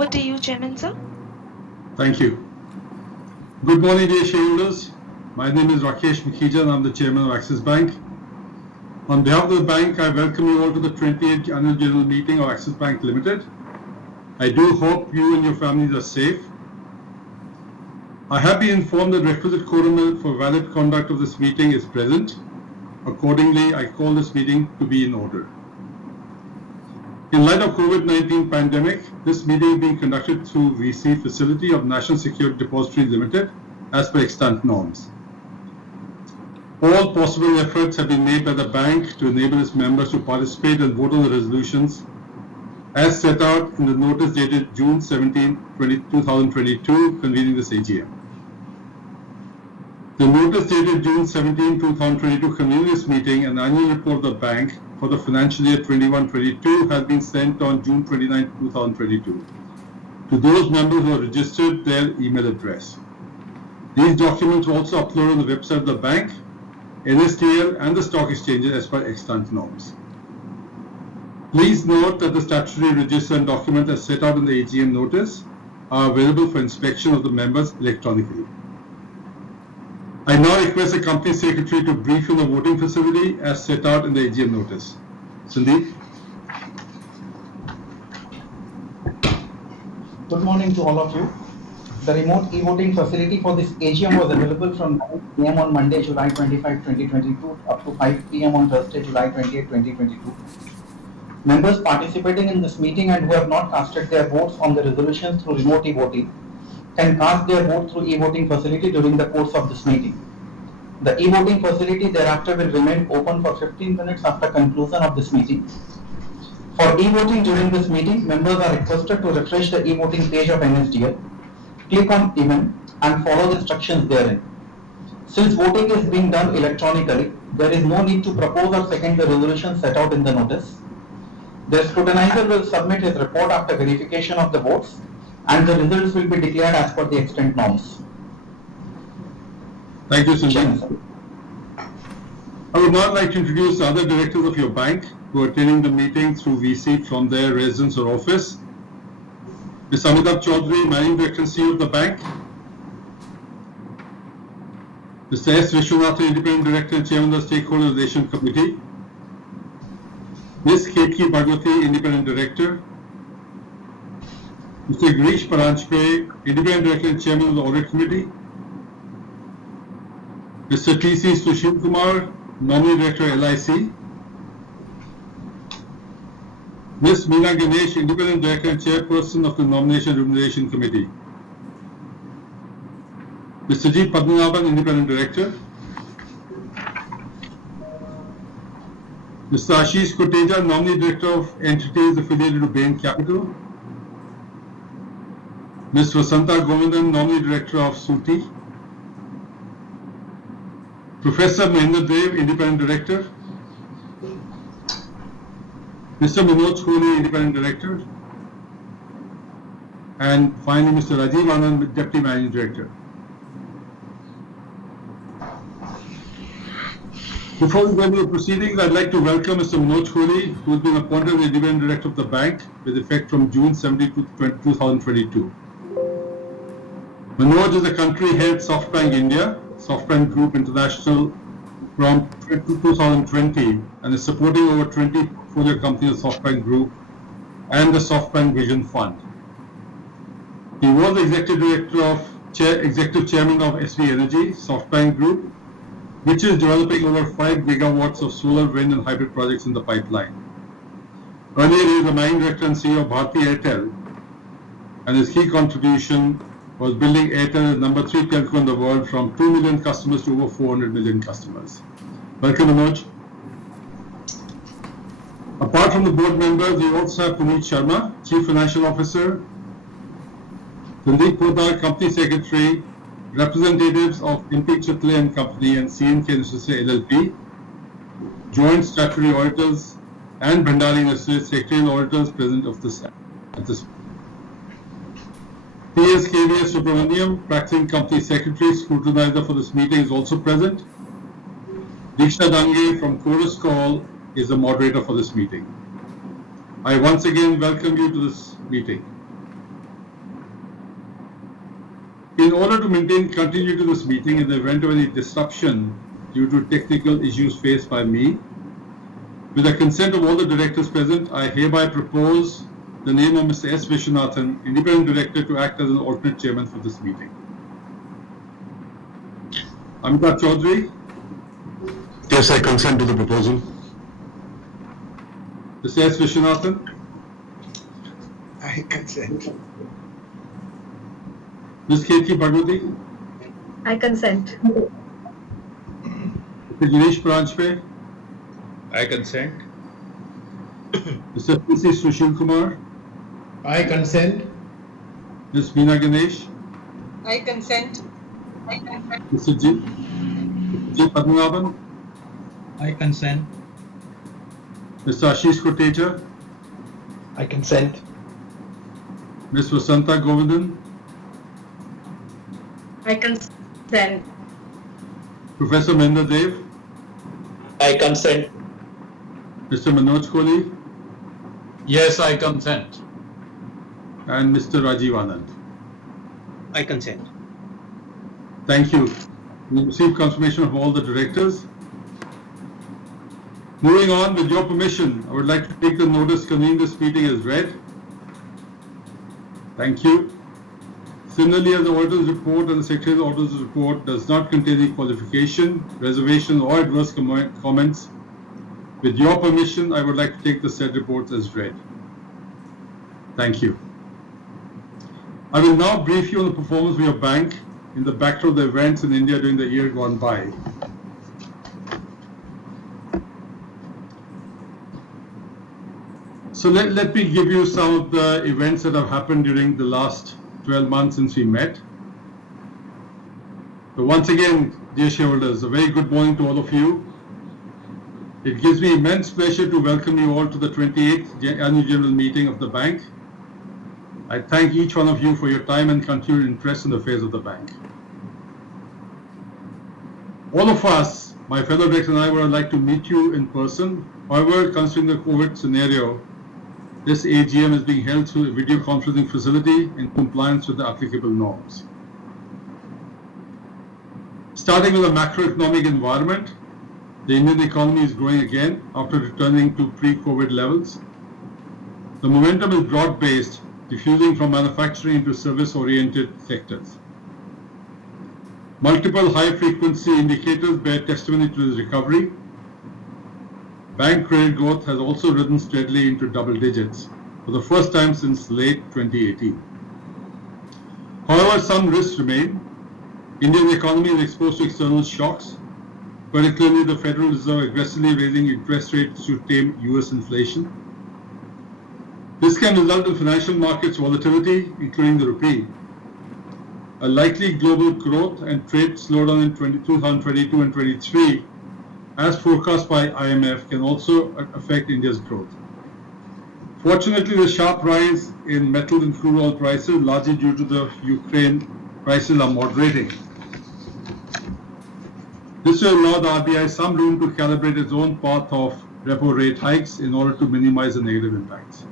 Over to you, Chairman, sir. Thank you. Good morning, dear shareholders. My name is Rakesh Mukhija and I'm the Chairman of Axis Bank. On behalf of the bank, I welcome you all to the 28th Annual General Meeting of Axis Bank Limited. I do hope you and your families are safe. I have been informed that requisite quorum for valid conduct of this meeting is present. Accordingly, I call this meeting to be in order. In light of COVID-19 pandemic, this meeting is being conducted through VC facility of National Security Depository Limited as per extant norms. All possible efforts have been made by the bank to enable its members to participate and vote on the resolutions as set out in the notice dated June 17, 2022, convening this AGM. The notice dated June 17, 2022, convening this meeting and the annual report of the bank for the financial year 21-22 has been sent on June 29, 2022 to those members who have registered their email address. These documents are also uploaded on the website of the bank, NSDL and the stock exchanges as per extant norms. Please note that the statutory register and documents as set out in the AGM notice are available for inspection of the members electronically. I now request the Company Secretary to brief on the voting facility as set out in the AGM notice. Sandeep. Good morning to all of you. The remote e-voting facility for this AGM was available from 9 a.m. on Monday, July 25, 2022 up to 5 p.m. on Thursday, July 28, 2022. Members participating in this meeting and who have not casted their votes on the resolutions through remote e-voting can cast their vote through e-voting facility during the course of this meeting. The e-voting facility thereafter will remain open for 15 minutes after conclusion of this meeting. For e-voting during this meeting, members are requested to refresh the e-voting page of NSDL, click on Event and follow the instructions therein. Since voting is being done electronically, there is no need to propose or second the resolution set out in the notice. The scrutinizer will submit his report after verification of the votes and the results will be declared as per the extant norms. Thank you, Sandeep. I would now like to introduce the other directors of your bank who are attending the meeting through VC from their residence or office. Ms. Amitabh Chaudhary, Managing Director and CEO of the bank. Mr. S. Vishwanathan, Independent Director and Chairman of the Stakeholder Relations Committee. Ms. Ketki Bhagwati, Independent Director. Mr. Girish Paranjpe, Independent Director and Chairman of the Audit Committee. Mr. T.C. Sushil Kumar, Nominee Director LIC. Ms. Meena Ganesh, Independent Director and Chairperson of the Nomination and Remuneration Committee. Mr. G. Padmanabhan, Independent Director. Mr. Ashish Koteja, Nominee Director of Entities affiliated to Bain Capital. Ms. Vasanta Govindan, Nominee Director of Suti. Professor Mahendra Dev, Independent Director. Mr. Manoj Kohli, Independent Director. And finally, Mr. Rajiv Anand, Deputy Managing Director. Before we go into the proceedings, I'd like to welcome Mr. Manoj Kohli, who has been appointed the Independent Director of the bank with effect from June 17, 2022. Manoj is the country head SoftBank India, SoftBank Group International from 2020 and is supporting over 20 portfolio companies of SoftBank Group and the SoftBank Vision Fund. He was the Executive Chairman of SV Energy, SoftBank Group, which is developing over 5 gigawatts of solar, wind and hybrid projects in the pipeline. Earlier, he was the Managing Director and CEO of Bharti Airtel, and his key contribution was building Airtel as number 3 telco in the world from 2 million customers to over 400 million customers. Welcome, Manoj. Apart from the board members, we also have Puneet Sharma, Chief Financial Officer, Sandeep Poddar, Company Secretary, representatives of MP Chitle and Company and CNK Associates LLP, Joint Statutory Auditors, and Bhandari and Associates Secretarial Auditors present at this. P.S. KVS Subramaniam, Practicing Company Secretary, Scrutinizer for this meeting, is also present. Diksha Dange from Chorus Call is the moderator for this meeting. I once again welcome you to this meeting. in order to maintain continuity to this meeting in the event of any disruption due to technical issues faced by me, with the consent of all the directors present, I hereby propose the name of Mr. S. Vishwanathan, Independent Director, to act as an alternate chairman for this meeting. Amitabh Chaudhary, Yes, I consent to the proposal. Mr. S. Vishwanathan, I consent. Ms. K.T. Bhagwati, I consent. Mr. Ginesh Pranjpe, I consent. Mr. P.C. Sushil Kumar, I consent. Ms. Meena Ganesh, I consent. Mr. G. Padmanabhan, I consent. Mr. Ashish Kotecha, I consent. Ms. Vasanta Govindan, I consent. Professor Menda Dev, I consent. Mr. Manoj Kohli, Yes, I consent. and Mr. Rajiv Anand. I consent. Thank you. We received confirmation of all the directors. Moving on, with your permission, I would like to take the notice convening this meeting as read. Thank you. Similarly, as the auditor's report and the secretary's auditor's report does not contain any qualification, reservation, or adverse comments, with your permission, I would like to take the said reports as read. Thank you. I will now brief you on the performance of your bank in the backdrop of the events in India during the year gone by. So let me give you some of the events that have happened during the last 12 months since we met. So once again, dear shareholders, a very good morning to all of you. It gives me immense pleasure to welcome you all to the 28th Annual General Meeting of the bank. I thank each one of you for your time and continued interest in the affairs of the bank. All of us, my fellow directors and I, would like to meet you in person. However, considering the COVID scenario, this AGM is being held through a video conferencing facility in compliance with the applicable norms. Starting with the macroeconomic environment, the Indian economy is growing again after returning to pre-COVID levels. The momentum is broad-based, diffusing from manufacturing into service-oriented sectors. Multiple high-frequency indicators bear testimony to this recovery. Bank credit growth has also risen steadily into double digits for the first time since late 2018. However, some risks remain. Indian economy is exposed to external shocks, particularly the Federal Reserve aggressively raising interest rates to tame US inflation. This can result in financial markets volatility, including the rupee. A likely global growth and trade slowdown in 2022 and 23, as forecast by IMF, can also affect India's growth. Fortunately, the sharp rise in metal and crude oil prices, largely due to the Ukraine crisis, are moderating. This will allow the RBI some room to calibrate its own path of repo rate hikes in order to minimize the negative impacts.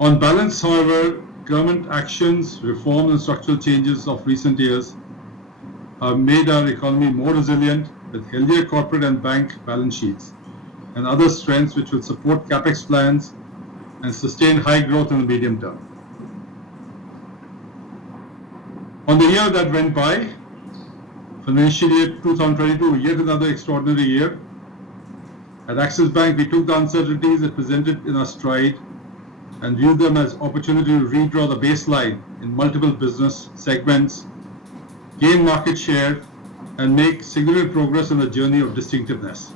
On balance, however, government actions, reforms and structural changes of recent years have made our economy more resilient with healthier corporate and bank balance sheets and other strengths which will support capex plans and sustain high growth in the medium term. On the year that went by, financial year 2022, yet another extraordinary year. At Axis Bank, we took the uncertainties that presented in our stride and viewed them as opportunity to redraw the baseline in multiple business segments, gain market share, and make significant progress on the journey of distinctiveness.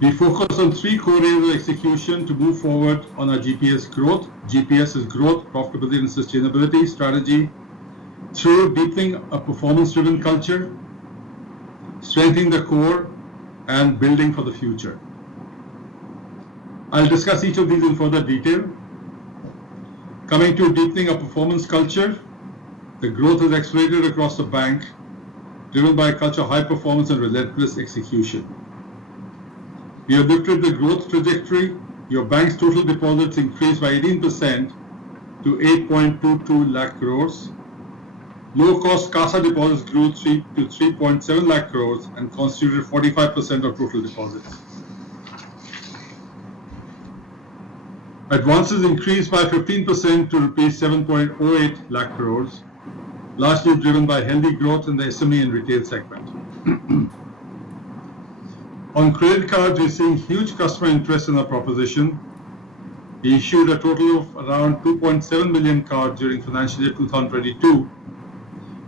We focus on three core areas of execution to move forward on our GPS growth. GPS is growth, profitability, and sustainability strategy through deepening a performance-driven culture, strengthening the core, and building for the future. I'll discuss each of these in further detail. Coming to deepening a performance culture, the growth has accelerated across the bank, driven by a culture of high performance and relentless execution. We have lifted the growth trajectory. Your bank's total deposits increased by 18% to 8.22 lakh crores. Low-cost CASA deposits grew to 3.7 lakh crores and constituted 45% of total deposits. Advances increased by 15% to rupees 7.08 lakh crores, largely driven by healthy growth in the SME and retail segment. On credit cards, we're seeing huge customer interest in our proposition. We issued a total of around 2.7 million cards during financial year 2022,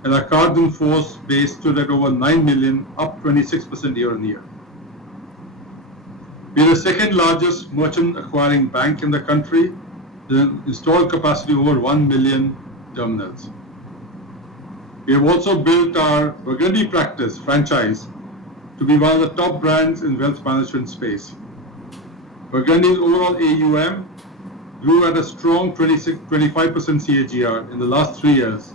and our cards in force base stood at over 9 million, up 26% year on year. We are the second largest merchant acquiring bank in the country, with an installed capacity over 1 million terminals. We have also built our Burgundy practice franchise to be one of the top brands in wealth management space. Burgundy's overall AUM grew at a strong 25% CAGR in the last 3 years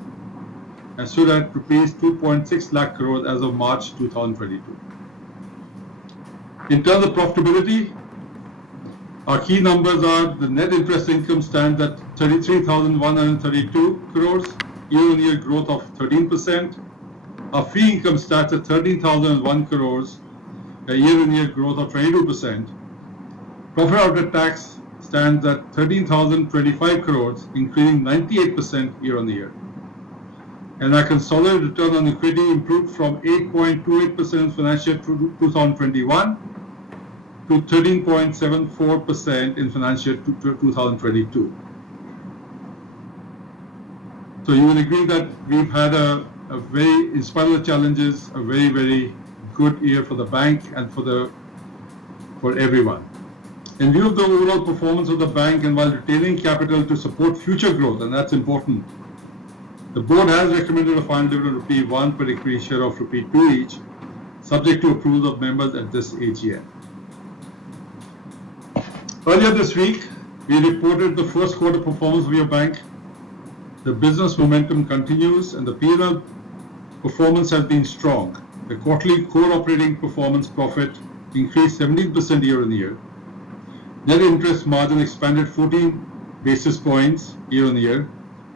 and stood at rupees 2.6 lakh crores as of March 2022. In terms of profitability, our key numbers are the net interest income stands at 33,132 crores, year-on-year growth of 13%. Our fee income starts at 13,001 crores, a year-on-year growth of 22%. Profit after tax stands at 13,025 crores, increasing 98% year-on-year. And our consolidated return on equity improved from 8.28% in financial year 2021 to 13.74% in financial year 2022. So you will agree that we've had a very, in spite of the challenges, a very, very good year for the bank and for everyone. In view of the overall performance of the bank and while retaining capital to support future growth, and that's important, the board has recommended a final dividend of rupee 1 per equity share of rupee 2 each, subject to approval of members at this AGM. Earlier this week, we reported the first quarter performance of your bank. The business momentum continues and the P&L performance has been strong. The quarterly core operating performance profit increased 17% year on year. Net interest margin expanded 14 basis points year on year.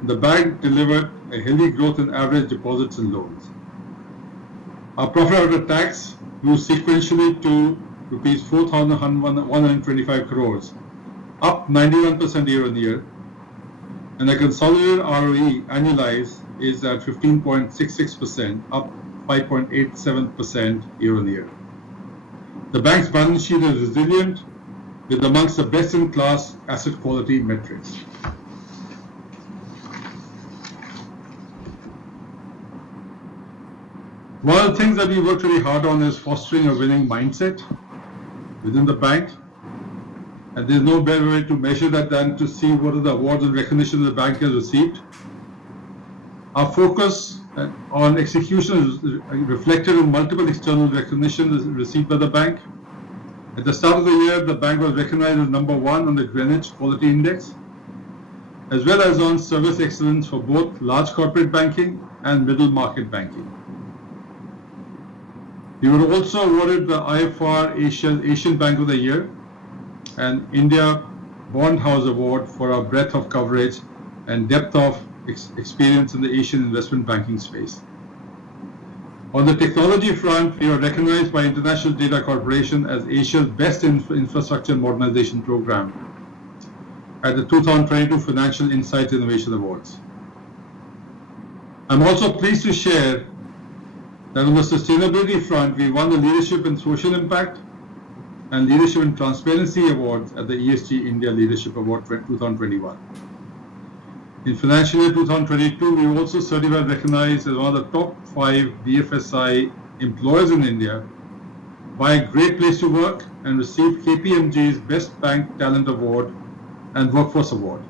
The bank delivered a healthy growth in average deposits and loans. Our profit after tax grew sequentially to rupees 4,125 crores, up 91% year on year, and the consolidated ROE annualized is at 15.66%, up 5.87% year on year. The bank's balance sheet is resilient, with amongst the best-in-class asset quality metrics. One of the things that we worked really hard on is fostering a winning mindset within the bank. And there's no better way to measure that than to see what are the awards and recognition the bank has received. Our focus on execution is reflected in multiple external recognitions received by the bank. At the start of the year, the bank was recognized as number 1 on the Greenwich Quality Index, as well as on service excellence for both large corporate banking and middle market banking. We were also awarded the IFR Asian Bank of the Year and India Bond House Award for our breadth of coverage and depth of experience in the Asian investment banking space. On the technology front, we are recognized by International Data Corporation as Asia's best infrastructure modernization program at the 2022 Financial Insights Innovation Awards. I'm also pleased to share that on the sustainability front, we won the Leadership in Social Impact and Leadership in Transparency Awards at the ESG India Leadership Award 2021. In financial year 2022, we were also certified and recognized as one of the top 5 BFSI employers in India by a Great Place to Work and received KPMG's Best Bank Talent Award and Workforce Award.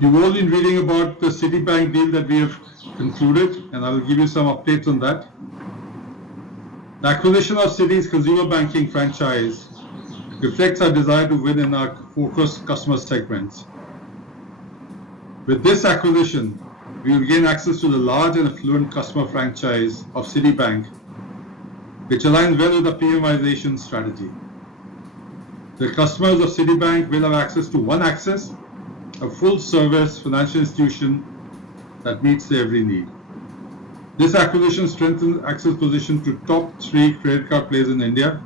You've all been reading about the Citibank deal that we have concluded, and I will give you some updates on that. The acquisition of Citi's consumer banking franchise reflects our desire to win in our focused customer segments. With this acquisition, we will gain access to the large and affluent customer franchise of Citibank, which aligns well with the premiumization strategy. The customers of Citibank will have access to One Access, a full-service financial institution that meets their every need. This acquisition strengthens Axis' position to top 3 credit card players in India.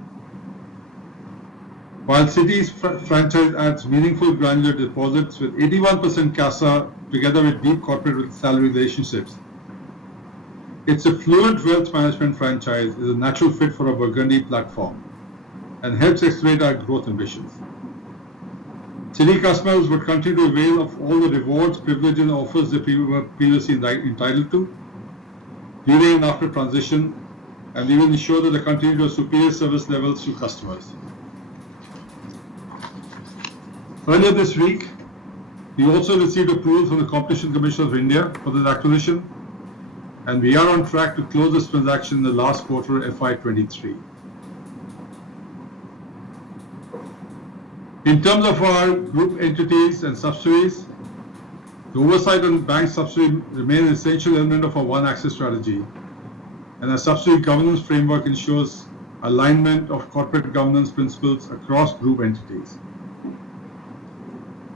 While Citi's franchise adds meaningful granular deposits with 81% CASA together with deep corporate salary relationships, its affluent wealth management franchise is a natural fit for a Burgundy platform and helps accelerate our growth ambitions. Citi customers would continue to avail of all the rewards, privileges, and offers they were previously entitled to during and after transition, and we will ensure that they continue to have superior service levels to customers. Earlier this week, we also received approval from the Competition Commission of India for this acquisition, and we are on track to close this transaction in the last quarter of FY23. In terms of our group entities and subsidiaries, the oversight on bank subsidiary remains an essential element of our One Access strategy, and our subsidiary governance framework ensures alignment of corporate governance principles across group entities.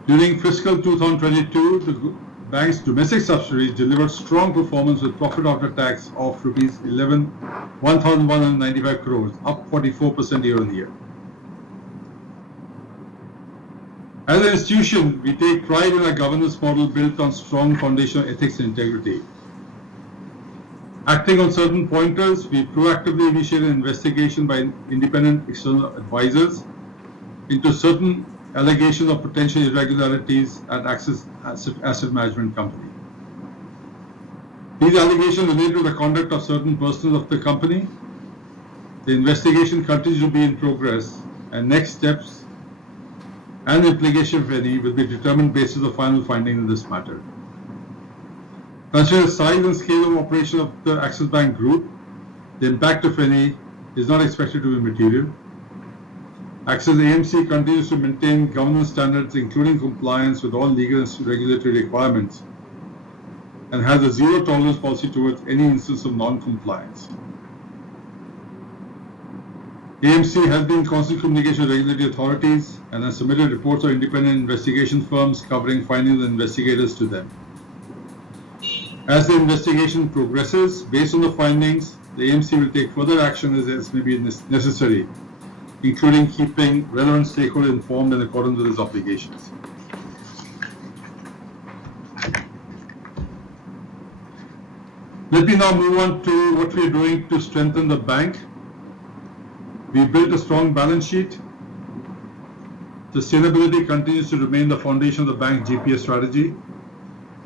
During fiscal 2022, the bank's domestic subsidiaries delivered strong performance with profit after tax of rupees 1,195 crores, up 44% year-on-year. As an institution, we take pride in our governance model built on strong foundation of ethics and integrity. Acting on certain pointers, we proactively initiated an investigation by independent external advisors into certain allegations of potential irregularities at Axis Asset Management Company. These allegations relate to the conduct of certain personnel of the company. The investigation continues to be in progress, and next steps and implication of any will be determined based on the final findings in this matter. Considering the size and scale of operation of the Axis Bank Group, the impact of any is not expected to be material. Axis AMC continues to maintain governance standards including compliance with all legal and regulatory requirements and has a zero tolerance policy towards any instance of non-compliance. AMC has been in constant communication with regulatory authorities and has submitted reports of independent investigation firms covering findings and investigators to them. As the investigation progresses, based on the findings, the AMC will take further action as may be necessary, including keeping relevant stakeholders informed in accordance with its obligations. Let me now move on to what we are doing to strengthen the bank. We built a strong balance sheet. Sustainability continues to remain the foundation of the bank's GPS strategy.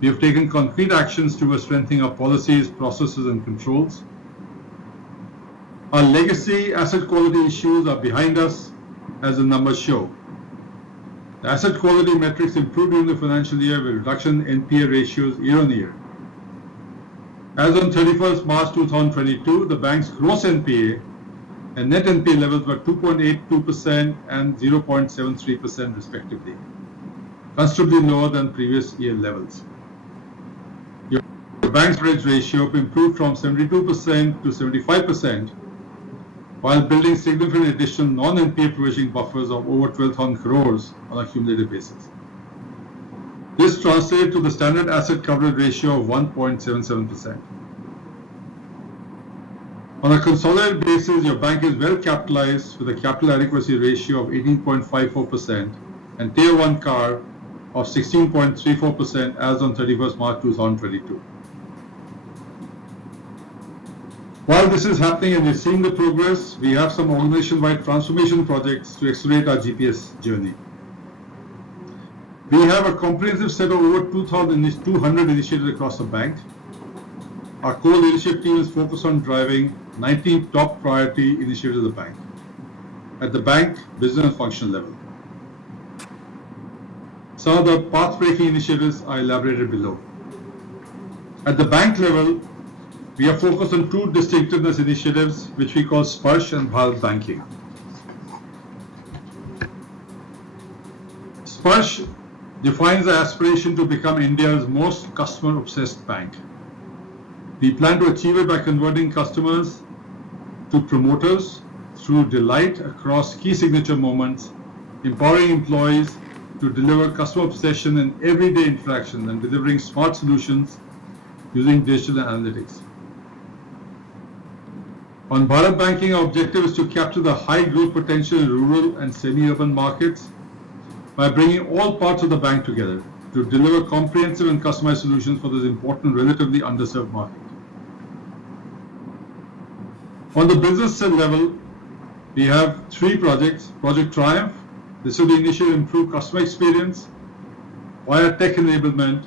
We have taken concrete actions towards strengthening our policies, processes, and controls. Our legacy asset quality issues are behind us, as the numbers show. The asset quality metrics improved during the financial year with reduction in NPA ratios year-on-year. As on 31st March 2022, the bank's gross NPA and net NPA levels were 2.82% and 0.73% respectively, considerably lower than previous year levels. Your bank's coverage ratio improved from 72% to 75%, while building significant additional non-NPA provisioning buffers of over 12,000 crores on a cumulative basis. This translates to the standard asset coverage ratio of 1.77%. On a consolidated basis, your bank is well capitalized with a capital adequacy ratio of 18.54% and Tier 1 CAR of 16.34% as on 31st March 2022. While this is happening and we're seeing the progress, we have some organization-wide transformation projects to accelerate our GPS journey. We have a comprehensive set of over 2,200 initiatives across the bank. Our core leadership team is focused on driving 19 top priority initiatives of the bank at the bank, business and functional level. Some of the path-breaking initiatives are elaborated below. At the bank level, we are focused on two distinctiveness initiatives which we call Sparsh and Bharat Banking. Sparsh defines the aspiration to become India's most customer-obsessed bank. We plan to achieve it by converting customers to promoters through delight across key signature moments empowering employees to deliver customer obsession in everyday interactions and delivering smart solutions using digital analytics. On Bharat Banking, our objective is to capture the high growth potential in rural and semi-urban markets by bringing all parts of the bank together to deliver comprehensive and customized solutions for this important, relatively underserved market. On the business level, we have 3 projects. Project Triumph, this is the initiative to improve customer experience via tech enablement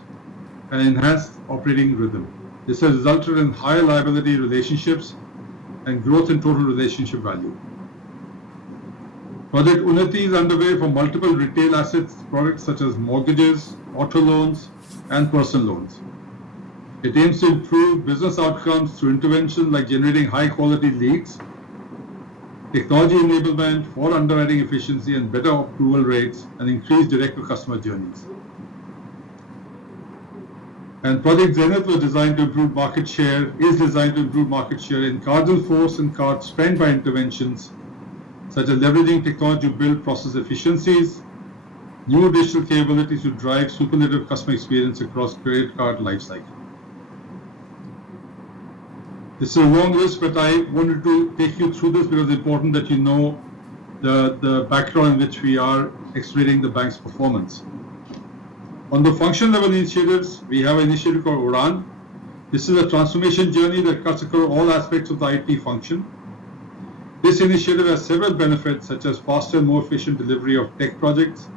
and enhanced operating rhythm. This has resulted in higher liability relationships and growth in total relationship value. Project Unnati is underway for multiple retail assets products such as mortgages, auto loans, and personal loans. It aims to improve business outcomes through interventions like generating high quality leads, technology enablement for underwriting efficiency and better approval rates, and increased direct to customer journeys. And Project Zenith was designed to improve market share, in cards in force and cards spent by interventions, such as leveraging technology to build process efficiencies, new digital capabilities to drive superlative customer experience across credit card lifecycle. This is a long list, but I wanted to take you through this because it's important that you know the background in which we are accelerating the bank's performance. On the function level initiatives, we have an initiative called Udan. This is a transformation journey that cuts across all aspects of the IT function. This initiative has several benefits such as faster and more efficient delivery of tech projects,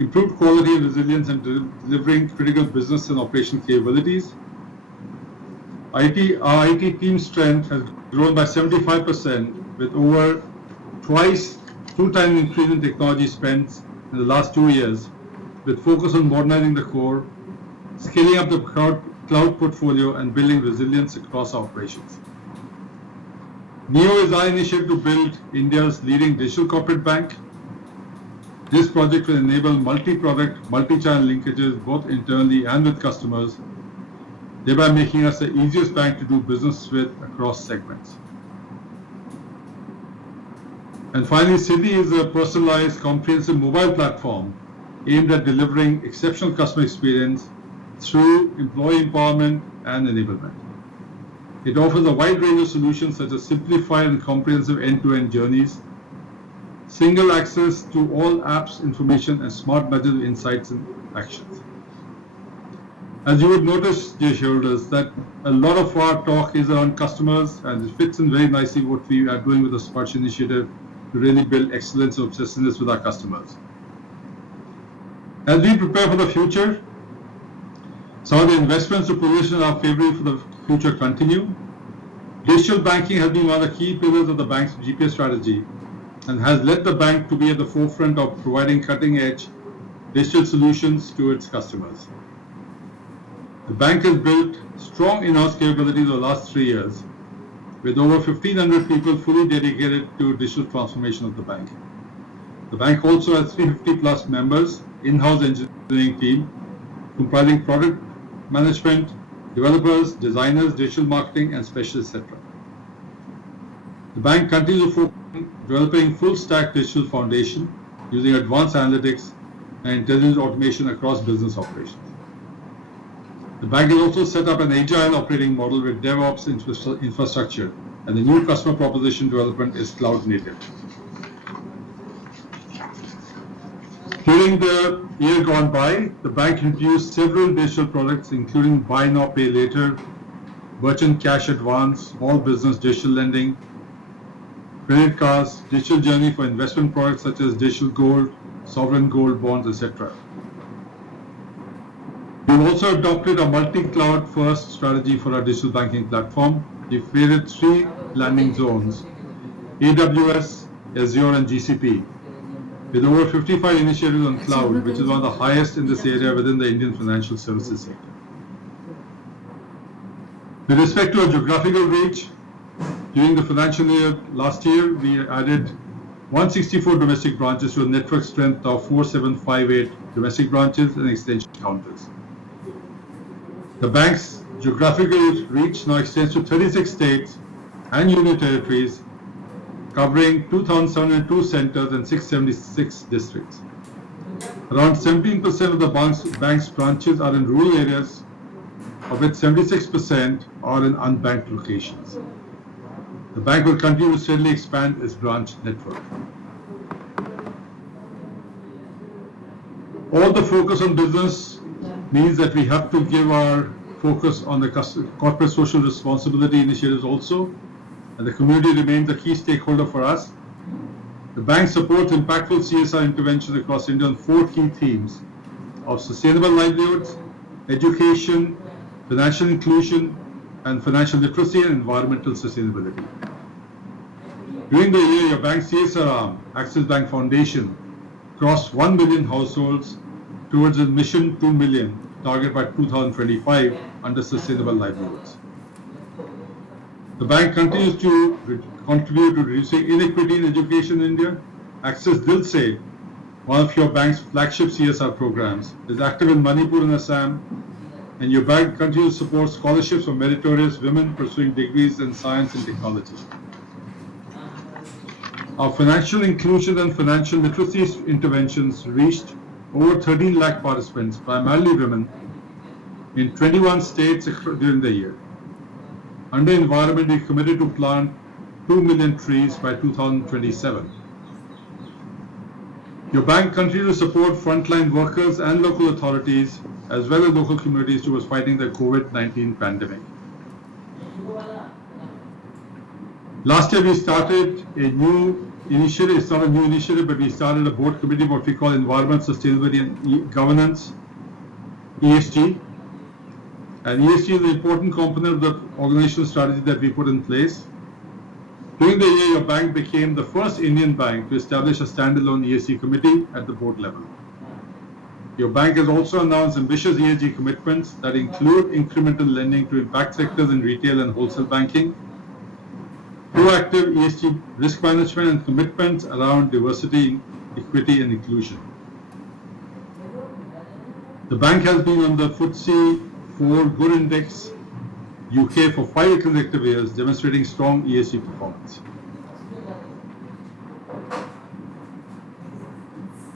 improved quality and resilience in delivering critical business and operational capabilities. Our IT team strength has grown by 75% with over two times increase in technology spends in the last 2 years, with focus on modernizing the core, scaling up the cloud portfolio, and building resilience across our operations. NEO is our initiative to build India's leading digital corporate bank. This project will enable multi-product, multi-channel linkages both internally and with customers, thereby making us the easiest bank to do business with across segments. And finally, Siddhi is a personalized, comprehensive mobile platform aimed at delivering exceptional customer experience through employee empowerment and enablement. It offers a wide range of solutions such as simplified and comprehensive end-to-end journeys, single access to all apps, information, and smart nudges, insights, and actions. As you would notice, dear shareholders, that a lot of our talk is around customers, and it fits in very nicely what we are doing with the Sparsh initiative to really build excellence and obsessiveness with our customers. As we prepare for the future, some of the investments to position our favor for the future continue. Digital banking has been one of the key pillars of the bank's GPS strategy and has led the bank to be at the forefront of providing cutting-edge digital solutions to its customers. The bank has built strong in-house capabilities over the last 3 years, with over 1,500 people fully dedicated to digital transformation of the bank. The bank also has 350 plus members, in-house engineering team, comprising product management, developers, designers, digital marketing, and specialists, etc. The bank continues to focus on developing full-stack digital foundation using advanced analytics and intelligent automation across business operations. The bank has also set up an agile operating model with DevOps infrastructure, and the new customer proposition development is cloud native. During the year gone by, the bank introduced several digital products including Buy Now Pay Later, Merchant Cash Advance, Small Business Digital Lending, credit cards, digital journey for investment products such as digital gold, sovereign gold bonds, etc. We've also adopted a multi-cloud first strategy for our digital banking platform. We've created 3 landing zones, AWS, Azure, and GCP, with over 55 initiatives on cloud, which is one of the highest in this area within the Indian financial services sector. With respect to our geographical reach, during the financial year last year, we added 164 domestic branches to a network strength of 4758 domestic branches and extension counters. The bank's geographical reach now extends to 36 states and union territories, covering 2,702 centers and 676 districts. Around 17% of the bank's branches are in rural areas, of which 76% are in unbanked locations. The bank will continue to steadily expand its branch network. All the focus on business means that we have to give our focus on the corporate social responsibility initiatives also, and the community remains a key stakeholder for us. The bank supports impactful CSR interventions across India on 4 key themes of sustainable livelihoods, education, financial inclusion, and financial literacy and environmental sustainability. During the year, your bank's CSR arm, Axis Bank Foundation, crossed 1 million households towards its Mission 2 million target by 2025 under Sustainable Livelihoods. The bank continues to contribute to reducing inequity in education in India. Axis Dil Se, one of your bank's flagship CSR programs, is active in Manipur and Assam, and your bank continues to support scholarships for meritorious women pursuing degrees in science and technology. Our financial inclusion and financial literacy interventions reached over 13 lakh participants, primarily women, in 21 states during the year. Under environment, we committed to plant 2 million trees by 2027. Your bank continues to support frontline workers and local authorities, as well as local communities towards fighting the COVID-19 pandemic. Last year, we started a new initiative. It's not a new initiative, but we started a board committee, what we call Environment, Sustainability and Governance, ESG. And ESG is an important component of the organizational strategy that we put in place. During the year, your bank became the first Indian bank to establish a standalone ESG committee at the board level. Your bank has also announced ambitious ESG commitments that include incremental lending to impact sectors in retail and wholesale banking, proactive ESG risk management, and commitments around diversity, equity, and inclusion. The bank has been on the FTSE 4 Good Index UK for 5 consecutive years, demonstrating strong ESG performance.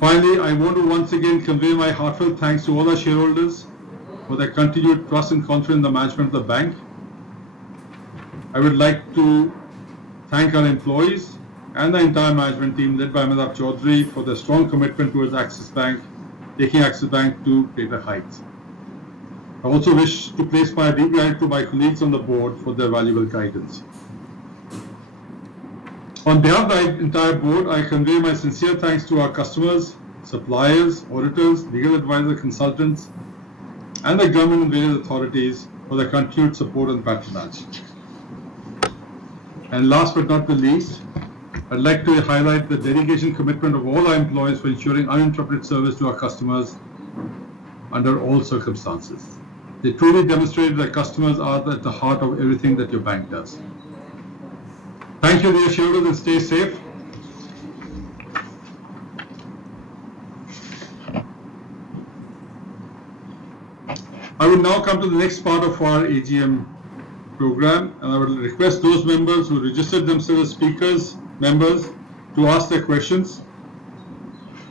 Finally, I want to once again convey my heartfelt thanks to all our shareholders for their continued trust and confidence in the management of the bank. I would like to thank our employees and the entire management team led by Amitabh Chaudhary for their strong commitment towards Axis Bank, taking Axis Bank to greater heights. I also wish to place my deep gratitude to my colleagues on the board for their valuable guidance. On behalf of the entire board, I convey my sincere thanks to our customers, suppliers, auditors, legal advisors, consultants, and the government and various authorities for their continued support and patronage. And last but not the least, I'd like to highlight the dedication and commitment of all our employees for ensuring uninterrupted service to our customers under all circumstances. They truly demonstrated that customers are at the heart of everything that your bank does. Thank you, dear shareholders, and stay safe. I will now come to the next part of our AGM program, and I will request those members who registered themselves as speakers, members, to ask their questions.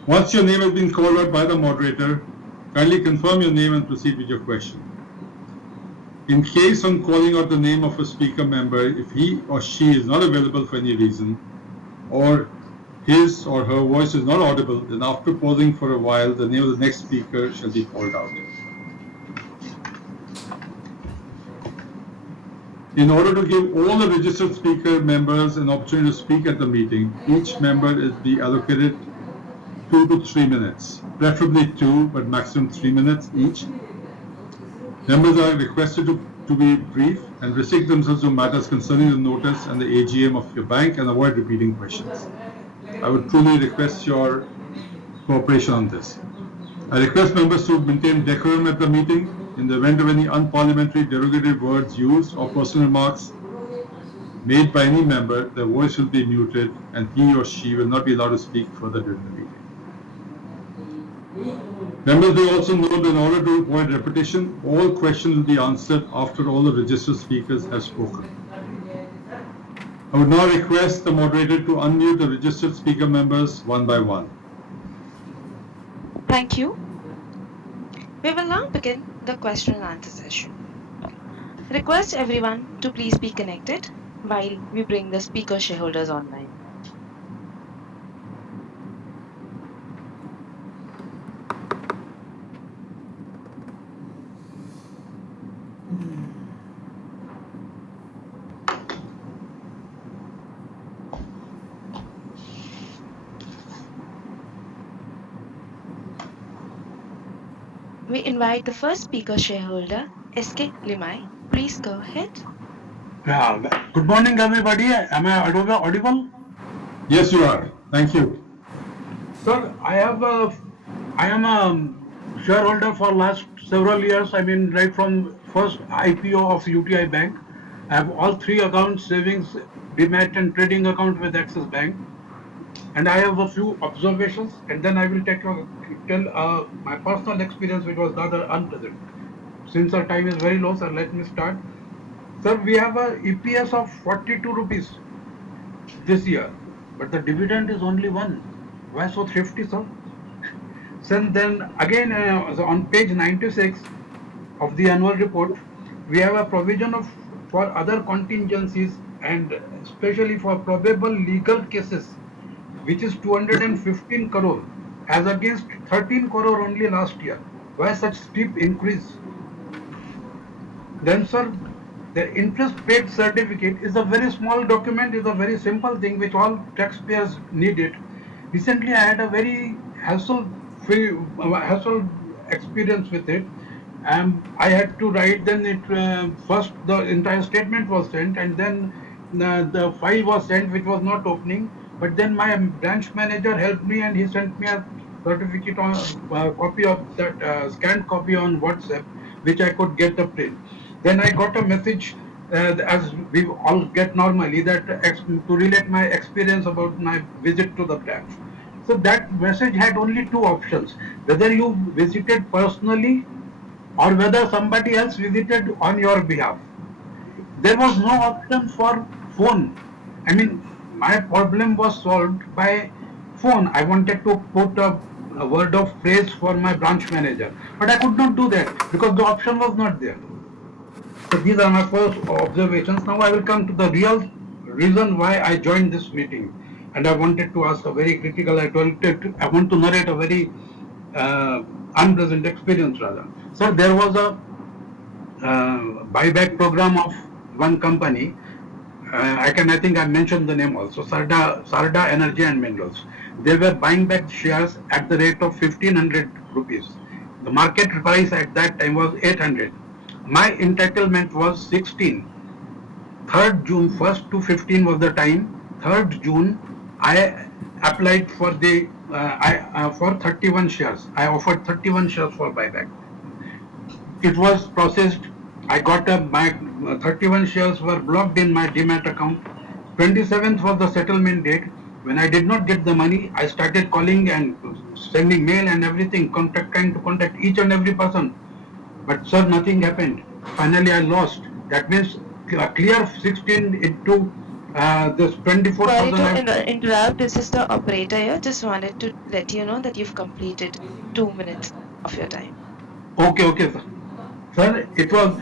Once your name has been called out by the moderator, kindly confirm your name and proceed with your question. In case on calling out the name of a speaker member, if he or she is not available for any reason, or his or her voice is not audible, then after pausing for a while, the name of the next speaker shall be called out. In order to give all the registered speaker members an opportunity to speak at the meeting, each member is be allocated 2 to 3 minutes, preferably 2, but maximum 3 minutes each. Members are requested to be brief and restrict themselves to matters concerning the notice and the AGM of your bank and avoid repeating questions. I would truly request your cooperation on this. I request members to maintain decorum at the meeting. In the event of any unparliamentary derogatory words used or personal remarks made by any member, their voice will be muted and he or she will not be allowed to speak further during the meeting. Members will also note that in order to avoid repetition, all questions will be answered after all the registered speakers have spoken. I would now request the moderator to unmute the registered speaker members one by one. Thank you. We will now begin the question and answer session. Request everyone to please be connected while we bring the speaker shareholders online. We invite the first speaker shareholder, SK Limai. Please go ahead. Yeah, good morning, everybody. Am I audible? Yes, you are. Thank you. Sir, I am a shareholder for last several years. I mean, right from first IPO of UTI Bank. I have all three accounts, savings, demat and trading account with Axis Bank. And I have a few observations, and then I will tell my personal experience, which was rather unpleasant. Since our time is very low, sir, let me start. Sir, we have a EPS of 42 rupees this year, but the dividend is only one. Why so thrifty, sir? Since then, again, so on page 96 of the annual report, we have a provision of for other contingencies and especially for probable legal cases, which is 215 crore as against 13 crore only last year. Why such steep increase? Then, sir, the interest paid certificate is a very small document, is a very simple thing which all taxpayers need it. Recently, I had a very hassle experience with it. I had to write. Then first the entire statement was sent, and then the file was sent, which was not opening. But then my branch manager helped me, and he sent me a certificate on copy of that scanned copy on WhatsApp, which I could get the print. Then I got a message, as we all get normally, that to relate my experience about my visit to the branch. So that message had only two options: whether you visited personally or whether somebody else visited on your behalf. There was no option for phone. I mean, my problem was solved by phone. I wanted to put a word of praise for my branch manager, but I could not do that because the option was not there. So these are my first observations. Now I will come to the real reason why I joined this meeting, and I wanted to ask a very critical. I want to narrate a very unpleasant experience rather. So there was a buyback program of one company. I think I mentioned the name also. Sarda Energy and Minerals. They were buying back shares at the rate of 1500 rupees. The market price at that time was 800. My entitlement was 16. 3rd June, 1st to 15 was the time. 3rd June, I applied for for 31 shares. I offered 31 shares for buyback. It was processed. I got my 31 shares were blocked in my demat account. 27th was the settlement date. When I did not get the money, I started calling and sending mail and everything, trying to contact each and every person. But sir, nothing happened. Finally, I lost. That means a clear 16 into this Sorry 24,000. to interrupt. This is the operator here. Just wanted to let you know that you've completed 2 minutes of your time. Okay, sir. Sir, it was,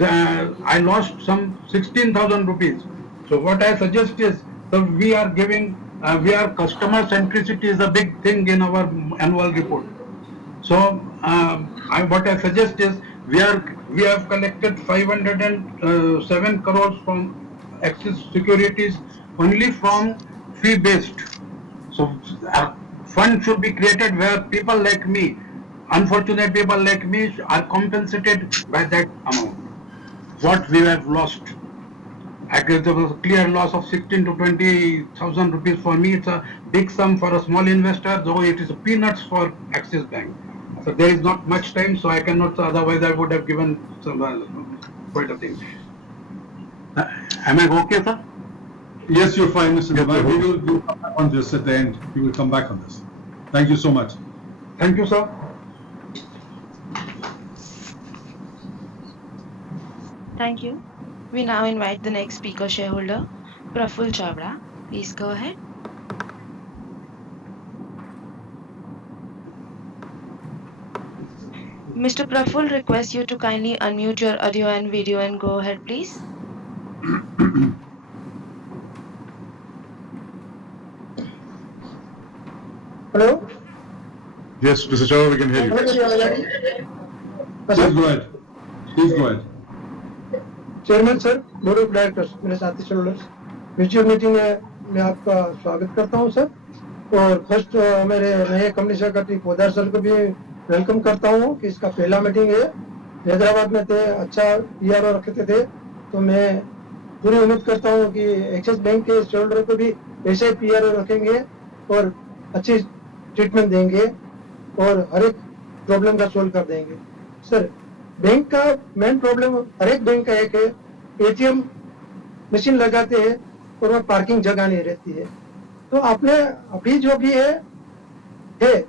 I lost some 16,000 rupees. So what I suggest is, sir, we are customer centricity is a big thing in our annual report. So what I suggest is, we have collected 507 crores from Axis Securities only from fee based. So a fund should be created where people like me, unfortunate people like me, are compensated by that amount. What we have lost. I guess there was a clear loss of 16 to 20,000 rupees for me. It's a big sum for a small investor, though it is peanuts for Axis Bank. So there is not much time, so I cannot. Otherwise, I would have given some quite a thing. Am I okay, sir? Yes, you're fine, Mr. Yes, Devai. sir. We will come back on this at the end. We will come back on this. Thank you so much. Thank you, sir. Thank you. We now invite the next speaker shareholder, Praful Chavda. Please go ahead. Mr. Praful, request you to kindly unmute your audio and video and go ahead, please. Hello? Yes, Mr. Chavda, we can hear you. Please go ahead. Please go ahead. Chairman sir, board of directors, मेरे साथी shareholders, mutual meeting में मैं आपका स्वागत करता हूं sir. और first मेरे नए कंपनी सेक्रेटरी पोदार सर को भी वेलकम करता हूं कि इसका पहला मीटिंग है। हैदराबाद में थे, अच्छा पीआरओ रखते थे, तो मैं पूरी उम्मीद करता हूं कि एक्सिस बैंक के शेयरहोल्डर को भी ऐसे ही पीआरओ रखेंगे और अच्छी ट्रीटमेंट देंगे और हर एक प्रॉब्लम का सोल्व कर देंगे। सर, बैंक का मेन प्रॉब्लम हर एक बैंक का एक है, एटीएम मशीन लगाते हैं और वहाँ पार्किंग जगह नहीं रहती है। तो आपने अभी जो भी है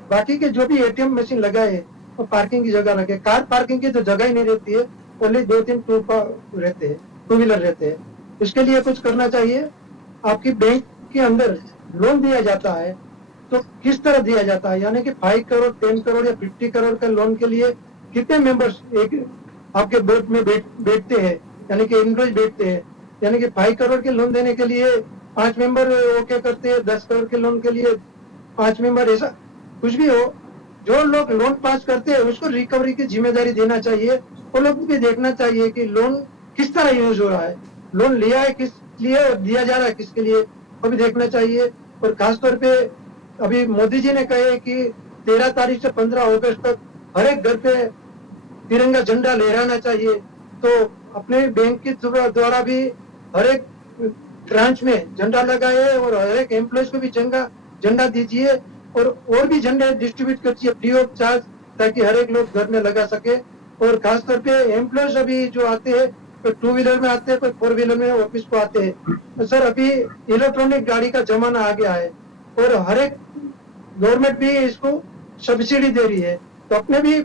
बाकी के जो भी एटीएम मशीन लगाए वो पार्किंग की जगह लगे। कार पार्किंग की तो जगह ही नहीं रहती है, ओनली 2-3 रहते हैं, टू व्हीलर रहते हैं। इसके लिए कुछ करना चाहिए। आपकी बैंक के अंदर लोन दिया जाता है तो किस तरह दिया जाता है, यानी कि 5 करोड़ 10 करोड़ या 50 करोड़ का लोन के लिए कितने मेंबर्स एक आपके बोर्ड में बैठते हैं, यानी कि एम्प्लॉय बैठते हैं, यानी कि 5 करोड़ के लोन देने के लिए 5 मेंबर ओके करते हैं, 10 करोड़ के लोन के लिए 5 मेंबर, ऐसा कुछ भी हो। जो लोग लोन पास करते हैं उसको रिकवरी की जिम्मेदारी देना चाहिए। वो लोग भी देखना चाहिए कि लोन किस तरह यूज हो रहा है, लोन लिया है किस लिए और दिया जा रहा है किसके लिए, वो भी देखना चाहिए। और खासतौर पे अभी मोदी जी ने कहे कि 13 तारीख से 15 अगस्त तक हर एक घर पे तिरंगा झंडा लहराना चाहिए। तो अपने बैंक के द्वारा भी हर एक ब्रांच में झंडा लगाए और हर एक एम्प्लॉयज को भी झंडा दीजिए और भी झंडे डिस्ट्रीब्यूट कीजिए फ्री ऑफ चार्ज, ताकि हर एक लोग घर में लगा सके। और खासतौर पे एम्प्लॉयज अभी जो आते हैं, कोई 2 व्हीलर में आते हैं, कोई 4 व्हीलर में ऑफिस को आते हैं। तो सर, अभी इलेक्ट्रॉनिक गाड़ी का जमाना आ गया है और हर एक गवर्नमेंट भी इसको सब्सिडी दे रही है। तो अपने भी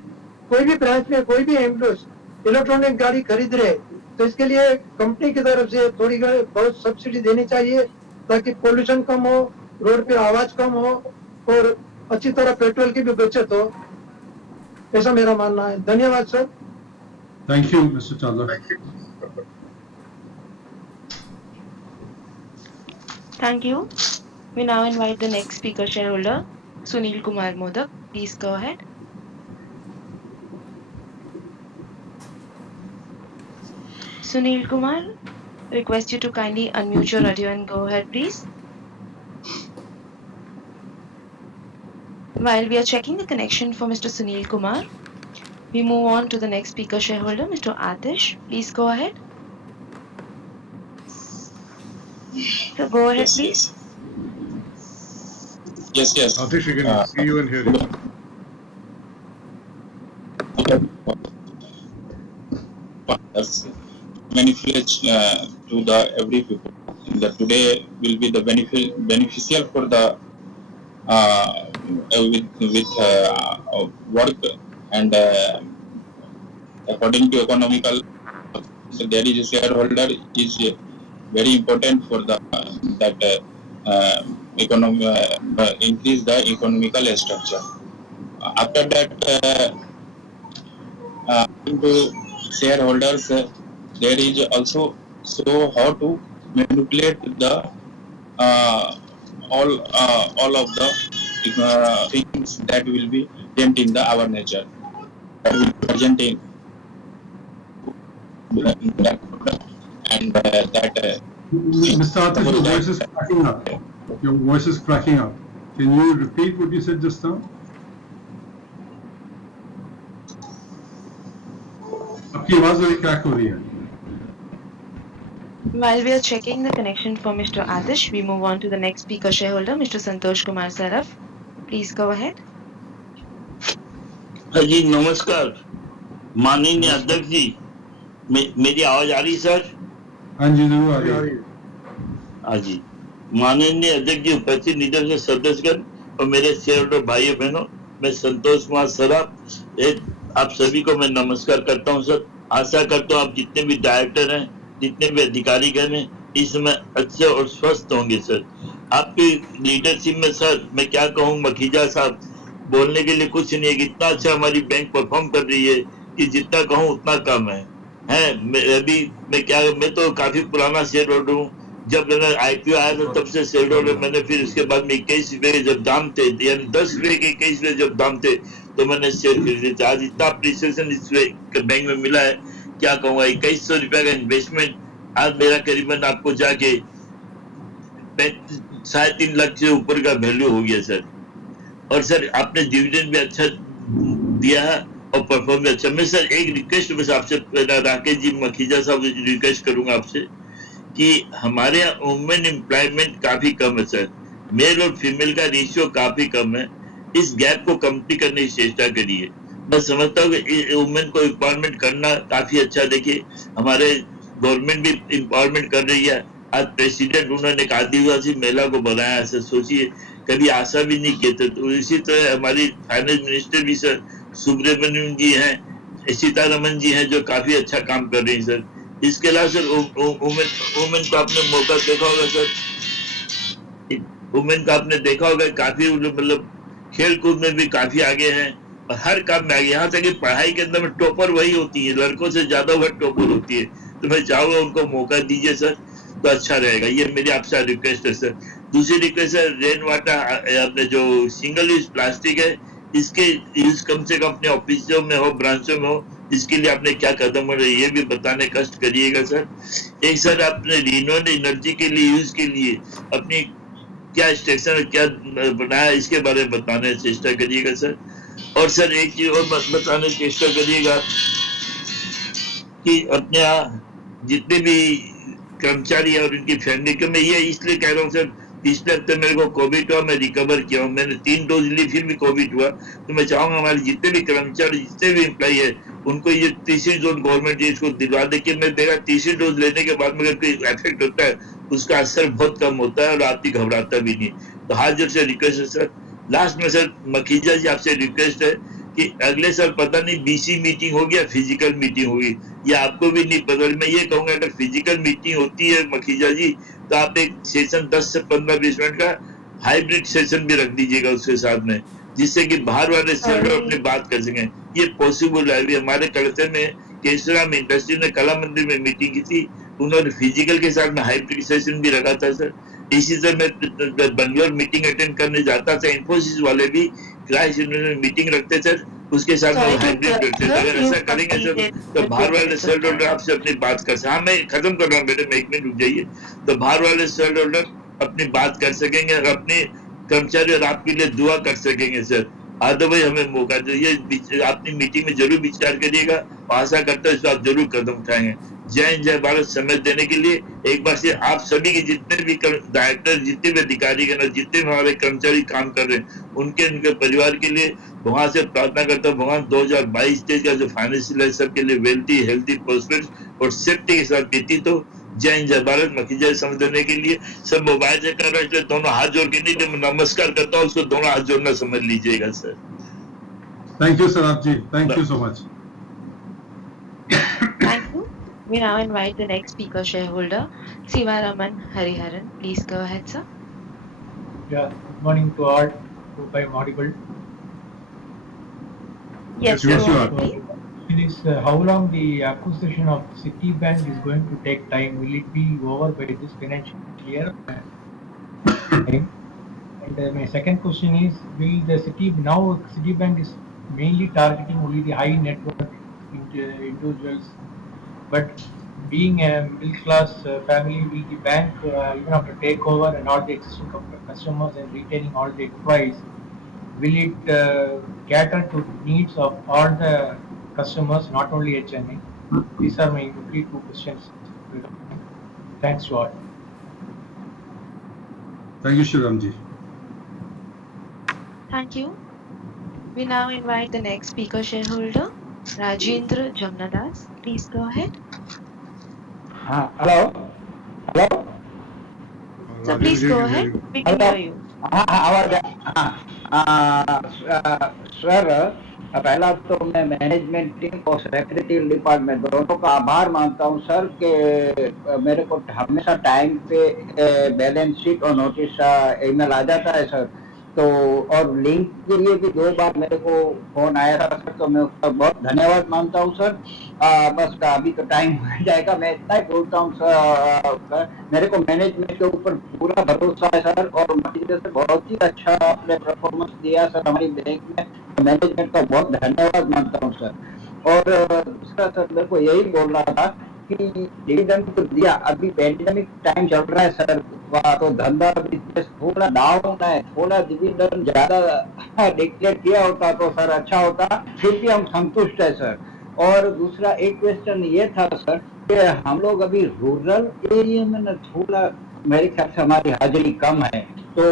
कोई भी ब्रांच में कोई भी एम्प्लॉयज इलेक्ट्रॉनिक गाड़ी खरीद रहे तो इसके लिए कंपनी की तरफ से थोड़ी बहुत सब्सिडी देनी चाहिए, ताकि पोल्यूशन कम हो, रोड पे आवाज कम हो और अच्छी तरह पेट्रोल की भी बचत हो। ऐसा मेरा मानना है। धन्यवाद sir. Thank you, Mr. Chavda. Thank you. We now invite the next speaker shareholder, Sunil Kumar Modak. Please go ahead. Sunil Kumar, request you to kindly unmute your audio and go ahead, please. While we are checking the connection for Mr. Sunil Kumar, we move on to the next speaker shareholder, Mr. Atish. Please go ahead. So go ahead, please. Yes. Atish, we can see you and hear you. Manipulate to the every people. That today will be the beneficial for the with work and according to economical. So there is a shareholder is very important for the that economy increase the economical structure. After that, to shareholders, there is also so how to manipulate the all of the things that will be present in the our nature, that will be present in that and that. Mr. Atish, your voice is cracking up. Your voice is cracking up. Can you repeat what you said just now? आपकी आवाज बड़ी crack हो रही है। While we are checking the connection for Mr. Atish, we move on to the next speaker shareholder, Mr. Santosh Kumar Saraf. Please go ahead. जी नमस्कार माननीय अध्यक्ष जी, मेरी आवाज आ रही सर? हाँ जी, जरूर आ रही है। हाँ जी, माननीय अध्यक्ष जी, उपस्थित निदेशक सदस्यगण और मेरे शेयरहोल्डर भाइयों बहनों, मैं संतोष कुमार सराफ आप सभी को मैं नमस्कार करता हूं सर। आशा करता हूं आप जितने भी डायरेक्टर हैं, जितने भी अधिकारीगण हैं, इस समय अच्छे और स्वस्थ होंगे सर। आपकी लीडरशिप में सर मैं क्या कहूँ मखीजा साहब, बोलने के लिए कुछ नहीं है। इतना अच्छा हमारी बैंक परफॉर्म कर रही है कि जितना कहूँ उतना कम है। मैं तो काफी पुराना शेयर होल्डर हूँ। जब मैंने आईपीओ आया था तब से शेयर होल्डर मैंने, फिर उसके बाद में 21 रुपए के जब दाम थे, यानी 10 रुपए के 21 रुपए जब दाम थे तो मैंने शेयर खरीदे थे। आज इतना अप्रिसिएशन इस बैंक में मिला है, क्या कहूँगा। 2100 रुपया का इन्वेस्टमेंट आज मेरा करीबन आपको जाके 3.5 लाख से ऊपर का वैल्यू हो गया सर। और सर आपने डिविडेंड भी अच्छा दिया है और परफॉर्म भी अच्छा। मैं सर एक रिक्वेस्ट बस आपसे, राकेश जी मखीजा साहब, रिक्वेस्ट करूंगा आपसे कि हमारे यहाँ वुमेन एम्प्लॉयमेंट काफी कम है सर। मेल और फीमेल का रेशियो काफी कम है। इस गैप को कंप्लीट करने की चेष्टा करिए। मैं समझता हूँ कि वुमेन को एम्पावरमेंट करना काफी अच्छा। देखिए हमारे गवर्नमेंट भी एम्पावरमेंट कर रही है। आज प्रेसिडेंट उन्होंने एक आदिवासी महिला को बनाया, सर सोचिए, कभी आशा भी नहीं किए थे। तो इसी तरह हमारी फाइनेंस मिनिस्टर भी सर सुब्रमण्यम जी हैं, सीतारमन जी हैं, जो काफी अच्छा काम कर रही हैं सर। इसके अलावा सर वुमेन वुमेन को आपने मौका देखा होगा सर, वुमेन का आपने देखा होगा काफी मतलब खेल कूद में भी काफी आगे हैं और हर काम में आगे। यहाँ तक कि पढ़ाई के अंदर में टॉपर वही होती है, लड़कों से ज्यादा वह टॉपर होती है। तो मैं चाहूंगा उनको मौका दीजिए सर, तो अच्छा रहेगा। ये मेरी आपसे रिक्वेस्ट है सर। दूसरी रिक्वेस्ट है, रेन वाटर अपने जो सिंगल यूज प्लास्टिक है, इसके यूज कम से कम अपने ऑफिसों में हो, ब्रांचों में हो। इसके लिए आपने क्या कदम उठाए ये भी बताने कष्ट करिएगा सर। एक सर आपने रिन्यूएबल एनर्जी के लिए यूज के लिए अपनी क्या स्टेशन क्या बनाया, इसके बारे में बताने की चेष्टा करिएगा सर। और सर एक चीज और बताने की चेष्टा करिएगा कि अपने यहाँ जितने भी कर्मचारी है और उनकी फैमिली के, मैं ये इसलिए कह रहा हूँ सर, पिछले हफ्ते मेरे को कोविड हुआ, मैं रिकवर किया हूँ, मैंने 3 डोज ली फिर भी कोविड हुआ। तो मैं चाहूंगा हमारे जितने भी कर्मचारी, जितने भी एम्प्लॉई है, उनको ये तीसरी डोज गवर्नमेंट इसको दिलवा दे कि मैं देखा तीसरी डोज लेने के बाद में अगर कोई इफेक्ट होता है उसका असर बहुत कम होता है और आदमी घबराता भी नहीं। तो हाथ जोड़ से रिक्वेस्ट है सर। लास्ट में सर मखीजा जी आपसे रिक्वेस्ट है कि अगले साल पता नहीं बीसी मीटिंग होगी या फिजिकल मीटिंग होगी, ये आपको भी नहीं पता। मैं ये कहूंगा अगर फिजिकल मीटिंग होती है मखीजा जी, तो आप एक सेशन 10 से 15-20 मिनट का हाइब्रिड सेशन भी रख दीजिएगा उसके साथ में, जिससे कि बाहर वाले सेलर अपनी Sorry. बात कर सकें। ये पॉसिबल है। अभी हमारे कलकत्ते में केसराम इंडस्ट्री ने कला मंदिर में मीटिंग की थी, उन्होंने फिजिकल के साथ में हाइब्रिड सेशन भी रखा था सर। इसी से मैं बंगलोर मीटिंग अटेंड करने जाता था, इन्फोसिस वाले भी क्राइस्ट यूनियन मीटिंग रखते सर, उसके साथ में वो Sorry to हाइब्रिड interrupt, रखते थे। sir. अगर ऐसा You've करेंगे सर completed तो the बाहर 2 वाले minutes of share holder time. आपसे अपनी बात कर सकते। हाँ मैं खत्म कर रहा हूँ बेटे, मैं 1 मिनट रुक जाइए। तो बाहर वाले शेयर होल्डर अपनी बात कर सकेंगे और अपने कर्मचारी और आपके लिए दुआ कर सकेंगे सर। भाई हमें मौका दो, ये अपनी मीटिंग में जरूर विचार करिएगा और आशा करता हूँ इस पर आप जरूर कदम उठाएंगे। जय हिंद जय भारत। समय देने के लिए एक बार से आप सभी के जितने भी डायरेक्टर, जितने भी अधिकारी जितने भी हमारे कर्मचारी काम कर रहे हैं, उनके उनके परिवार के लिए भगवान से प्रार्थना करता हूँ, भगवान 2022-23 का जो फाइनेंशियल है सबके लिए वेल्थी, हेल्थी, प्रोस्पेरस और सेफ्टी के साथ व्यतीत हो। जय हिंद जय भारत। मखीजा समझ देने के लिए सब मोबाइल से कर रहे हैं, इसलिए दोनों हाथ जोड़ के नहीं, जब मैं नमस्कार करता हूँ उसको दोनों हाथ जोड़ना समझ लीजिएगा sir. Thank you, Sarab ji. Thank you so much. Thank you. We now invite the next speaker shareholder, Sivaraman Hariharan. Please go ahead, sir. Yeah, good morning to all. Hope I am audible. Yes, Yes, go you ahead, are. please. Question is how long the acquisition of Citibank is going to take time? Will it be over by this financial year? Time? And my second question is, will the Citibank is mainly targeting only the high net worth individuals, but being a middle class family, will the bank even after takeover and all the existing customers and retaining all the employees, will it cater to the needs of all the customers, not only HNI? These are my three two questions. Thanks to all. Thank you, Shivam ji. Thank you. We now invite the next speaker shareholder, Rajendra Jamnadas. Please go ahead. Hello? Hello? So Rajesh please ji, go can hear ahead. you. We can hear you. आवाज sir पहला तो मैं management team और secretary department दोनों का आभार मानता हूं सर कि मेरे को हमेशा टाइम पे बैलेंस शीट और नोटिस ईमेल आ जाता है सर। तो और लिंक के लिए भी 2 बार मेरे को फोन आया था सर, तो मैं उसका बहुत धन्यवाद मानता हूं सर। बस अभी तो टाइम हो जाएगा, मैं इतना ही बोलता हूं सर, मेरे को मैनेजमेंट के ऊपर पूरा भरोसा है सर, और मटीरियल से बहुत ही अच्छा आपने परफॉर्मेंस दिया सर हमारी बैंक में। मैनेजमेंट का बहुत धन्यवाद मानता हूँ सर। और दूसरा सर मेरे को यही बोल रहा था कि डिविडेंड तो दिया, अभी पैंडेमिक टाइम चल रहा है सर, तो धंधा बिजनेस थोड़ा डाउन है, थोड़ा डिविडेंड ज्यादा डिक्लेयर किया होता तो सर अच्छा होता, फिर भी हम संतुष्ट है सर। और दूसरा एक क्वेश्चन ये था सर कि हम लोग अभी रूरल एरिया में ना थोड़ा मेरे ख्याल से हमारी हाजिरी कम है, तो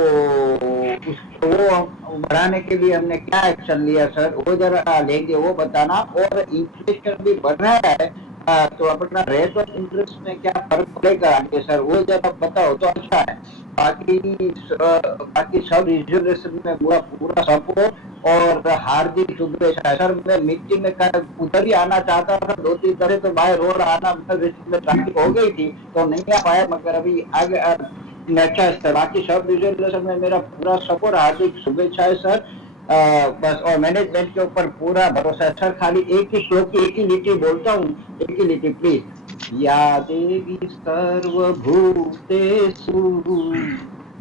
उसको वो बढ़ाने के लिए हमने क्या एक्शन लिया सर, वो जरा लेंगे वो बताना। और इन्फ्लेशन भी बढ़ रहा है, तो अपना रेट ऑफ इंटरेस्ट में क्या फर्क पड़ेगा आगे सर, वो जरा बताओ तो अच्छा है। बाकी सब रिजर्वेशन में पूरा पूरा सपोर्ट और हार्दिक शुभेच्छा सर। मैं मीटिंग में उधर ही आना चाहता था, 2-3 तरह तो बाय रोड आना, में ट्रैफिक हो गई थी तो नहीं आ पाया, मगर अभी आगे अच्छा है सर। बाकी सब रिजर्वेशन में मेरा पूरा सपोर्ट, हार्दिक शुभेच्छा है सर। बस और मैनेजमेंट के ऊपर पूरा भरोसा है सर। खाली एक ही श्लोक की एक ही लिटी बोलता हूँ, एक ही लिटी प्लीज। या देवी सर्वभूतेषु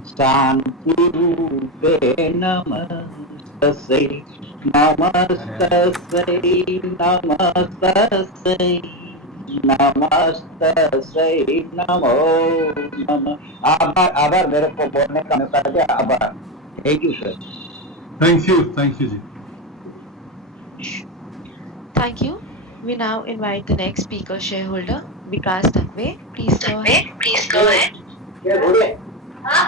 शांतिरूपे नमस्तस्यै नमस्तस्यै नमस्तस्यै नमस्तस्यै नमो नमः। आभार आभार, मेरे को बोलने का मौका दिया, आभार। Thank you sir. Thank you जी। Thank you. We now invite the next speaker shareholder, Vikas Dakwe. Please go ahead. Please go ahead. क्या बोले? हाँ?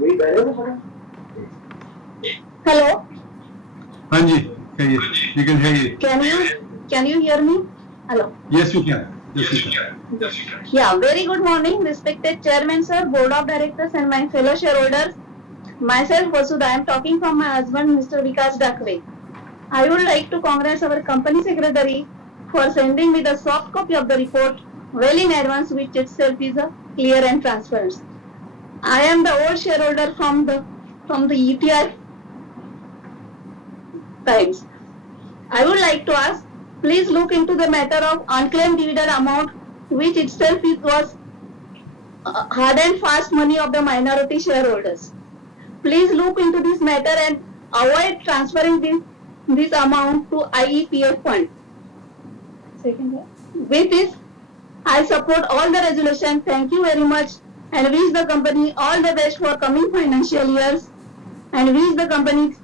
वही बैठे हो सर? Hello, हाँ जी, कहिए, you can hear you. can you hear me? Hello. Yes, you can. Yes, you can. Yeah, very good morning, respected Chairman sir, Board of Directors and my fellow shareholders. Myself Vasudha, I am talking from my husband Mr. Vikas Dakwe. I would like to congratulate our company secretary for sending me the soft copy of the report well in advance, which itself is clear and transparent. I am the old shareholder from the ETR times. I would like to ask, please look into the matter of unclaimed dividend amount, which itself was hard and fast money of the minority shareholders. Please look into this matter and avoid transferring this amount to IEPF fund. With this, I support all the resolution. Thank you very much and wish the company all the best for coming financial years and wish the company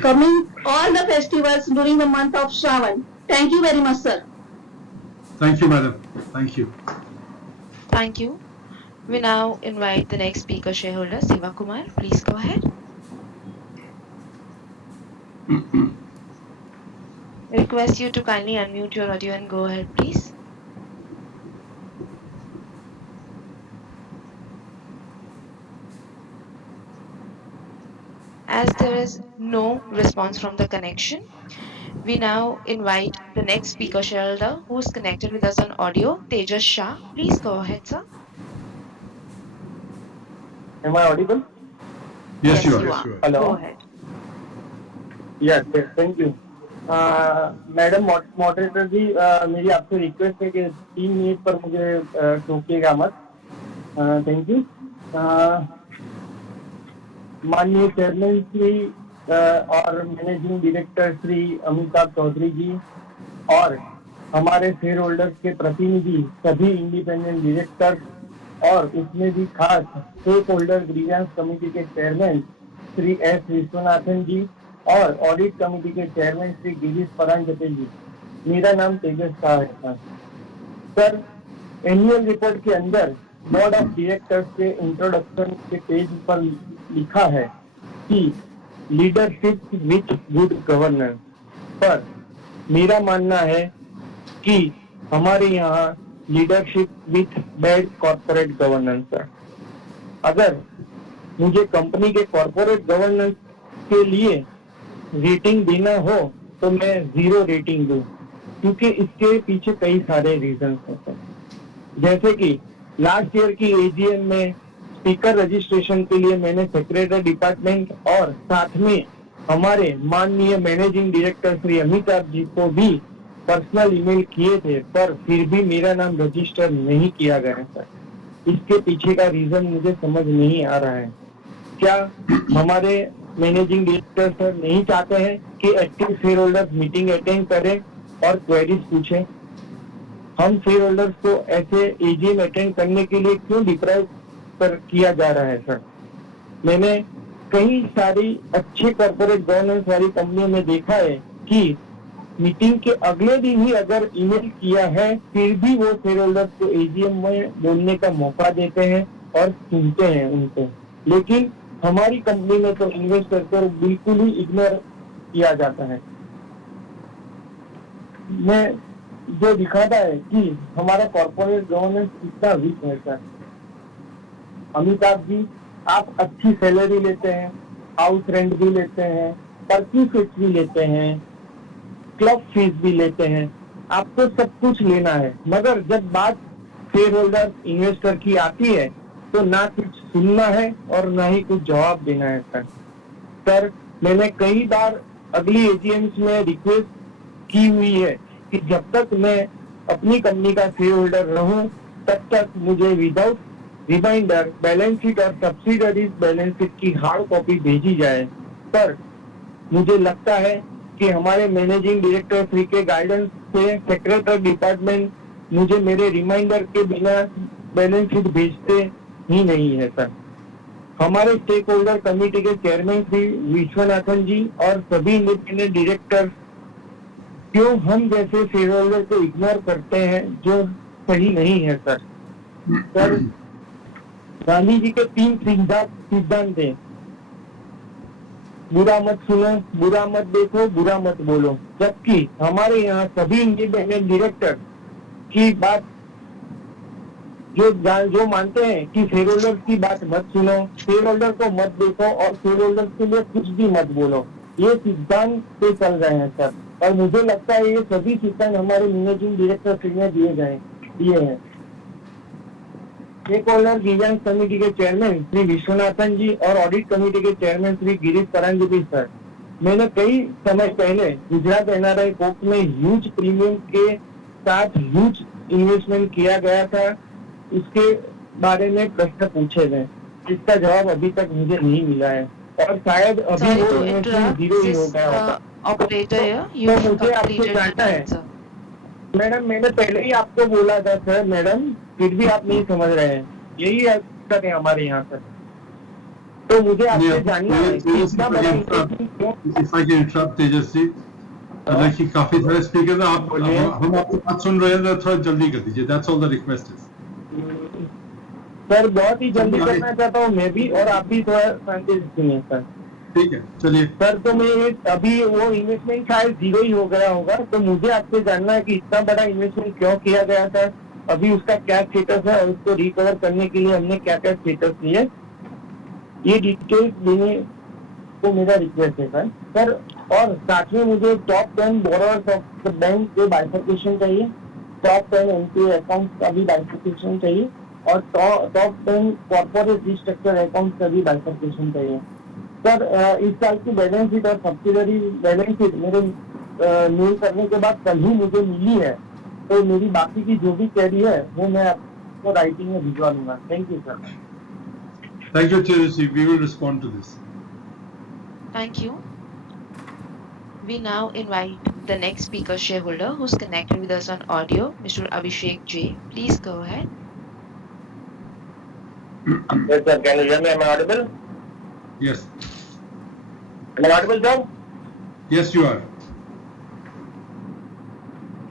coming all the festivals during the month of Shravan. Thank you very much, sir. Thank you, madam. Thank you. Thank you. We now invite the next speaker shareholder, Siva Kumar. Please go ahead. Request you to kindly unmute your audio and go ahead, please. As there is no response from the connection, we now invite the next speaker shareholder who is connected with us on audio, Tejas Shah. Please go ahead, sir. Am I audible? Yes, you are. You are. Hello. Go ahead. Yes, thank you. Madam moderator ji, मेरी आपसे request है कि 3 minute पर मुझे टोकिएगा मत। Thank you. माननीय chairman Shri और managing director Shri Amitabh Chaudhary जी और हमारे शेयर होल्डर्स के प्रतिनिधि, सभी इंडिपेंडेंट डायरेक्टर और उसमें भी खास स्टेक होल्डर ग्रीवेंस कमेटी के चेयरमैन श्री एस विश्वनाथन जी और ऑडिट कमेटी के चेयरमैन श्री गिरीश परांजपे जी। मेरा नाम तेजस शाह है सर। एनुअल रिपोर्ट के अंदर बोर्ड ऑफ डायरेक्टर्स के इंट्रोडक्शन के पेज पर लिखा है कि लीडरशिप विथ गुड गवर्नेंस, पर मेरा मानना है कि हमारे यहाँ leadership with bad corporate governance है। अगर मुझे कंपनी के कॉर्पोरेट गवर्नेंस के लिए रेटिंग देना हो तो मैं 0 रेटिंग दूं, क्योंकि इसके पीछे कई सारे रीजन हैं सर। जैसे कि लास्ट ईयर की एजीएम में स्पीकर रजिस्ट्रेशन के लिए मैंने सेक्रेटरी डिपार्टमेंट और साथ में हमारे माननीय मैनेजिंग डायरेक्टर श्री अमिताभ जी को भी पर्सनल ईमेल किए थे, पर फिर भी मेरा नाम रजिस्टर नहीं किया गया है सर। इसके पीछे का रीजन मुझे समझ नहीं आ रहा है। क्या हमारे मैनेजिंग डायरेक्टर सर नहीं चाहते हैं कि active share holders meeting attend करें और क्वेरीज पूछें? हम शेयर होल्डर्स को ऐसे एजीएम अटेंड करने के लिए क्यों डिप्राइव किया जा रहा है सर? मैंने कई सारी अच्छे कॉर्पोरेट गवर्नेंस वाली कंपनियों में देखा है कि मीटिंग के अगले दिन ही अगर ईमेल किया है फिर भी वो शेयर होल्डर्स को एजीएम में बोलने का मौका देते हैं और सुनते हैं उनको। लेकिन हमारी कंपनी में तो इन्वेस्टर को बिल्कुल ही इग्नोर किया जाता है। मैं जो दिखाता है कि हमारा कॉर्पोरेट गवर्नेंस कितना वीक है सर। अमिताभ जी, आप अच्छी सैलरी लेते हैं, हाउस रेंट भी लेते हैं, पर्ची फीस भी लेते हैं, क्लब फीस भी लेते हैं, आपको सब कुछ लेना है, मगर जब बात शेयर होल्डर इन्वेस्टर की आती है तो ना कुछ सुनना है और ना ही कुछ जवाब देना है सर। सर, मैंने कई बार अगली एजीएम्स में रिक्वेस्ट की हुई है कि जब तक मैं अपनी कंपनी का शेयर होल्डर रहूं तब तक मुझे विदाउट रिमाइंडर बैलेंस शीट और सब्सिडरीज बैलेंस शीट की हार्ड कॉपी भेजी जाए। पर मुझे लगता है कि हमारे मैनेजिंग डायरेक्टर श्री के गाइडेंस से सेक्रेटरी डिपार्टमेंट मुझे मेरे रिमाइंडर के बिना बैलेंस शीट भेजते ही नहीं है सर। हमारे स्टेक होल्डर कमेटी के चेयरमैन श्री विश्वनाथन जी और सभी इंडिपेंडेंट डायरेक्टर क्यों हम जैसे शेयर होल्डर को इग्नोर करते हैं, जो सही नहीं है सर। सर, गांधी जी के 3 सिद्धांत थे, बुरा मत सुनो, बुरा मत देखो, बुरा मत बोलो, जबकि हमारे यहाँ सभी इंडिपेंडेंट डायरेक्टर की बात जो मानते हैं कि शेयर होल्डर की बात मत सुनो, शेयर होल्डर को मत देखो और शेयर होल्डर के लिए कुछ भी मत बोलो, ये सिद्धांत पे चल रहे हैं सर। और मुझे लगता है ये सभी सिद्धांत हमारे मैनेजिंग डायरेक्टर ने दिए हैं। स्टेक होल्डर ग्रीवेंस कमेटी के चेयरमैन श्री विश्वनाथन जी और ऑडिट कमेटी के चेयरमैन श्री गिरीश परांजपे सर, मैंने कई समय पहले गुजरात एनआरआई कोर्ट में ह्यूज प्रीमियम के साथ ह्यूज इन्वेस्टमेंट किया गया था, उसके बारे में प्रश्न पूछे गए, इसका जवाब अभी तक मुझे नहीं मिला है और शायद अभी वो इन्वेस्टमेंट 0 ही हो गया होगा। तो मुझे आपको जानना है मैडम, मैंने पहले ही आपको बोला था सर मैडम, फिर भी आप नहीं समझ रहे हैं, यही दिक्कत है हमारे यहाँ सर। तो मुझे आपसे जानना है कि इतना बड़ा इंटरप्ट तेजस्वी, हालांकि काफी सारे स्पीकर हैं, आप हम आपकी बात सुन रहे हैं, थोड़ा जल्दी कर दीजिए, that's all the request is. Sir, बहुत ही जल्दी करना चाहता हूँ मैं भी और आप भी थोड़ा शांति से सुनिए सर। ठीक है, चलिए सर। तो मैं अभी वो इन्वेस्टमेंट शायद 0 ही हो गया होगा, तो मुझे आपसे जानना है कि इतना बड़ा इन्वेस्टमेंट क्यों किया गया था, अभी उसका क्या स्टेटस है और उसको रिकवर करने के लिए हमने क्या क्या स्टेटस लिए, ये डिटेल्स देने को मेरा रिक्वेस्ट है सर। और साथ में मुझे top 10 borrowers of the bank के बाइफर्केशन चाहिए, टॉप 10 एनपीए अकाउंट्स का भी बाइफर्केशन चाहिए और टॉप 10 कॉर्पोरेट रिस्ट्रक्चर अकाउंट्स का भी बाइफर्केशन चाहिए सर। इस साल की बैलेंस शीट और सब्सिडरी बैलेंस शीट मेरे मेल करने के बाद कल ही मुझे मिली है, तो मेरी बाकी की जो भी क्वेरी है वो मैं आपको राइटिंग में भिजवा दूंगा। Thank you sir. Thank you, Chirisi. We will respond to this. Thank you. We now invite the next speaker shareholder who's connected with us on audio, Mr. Abhishek J. Please go ahead. Yes, sir. Can you hear me? Am I audible? Yes. Am I audible, sir? Yes, you are.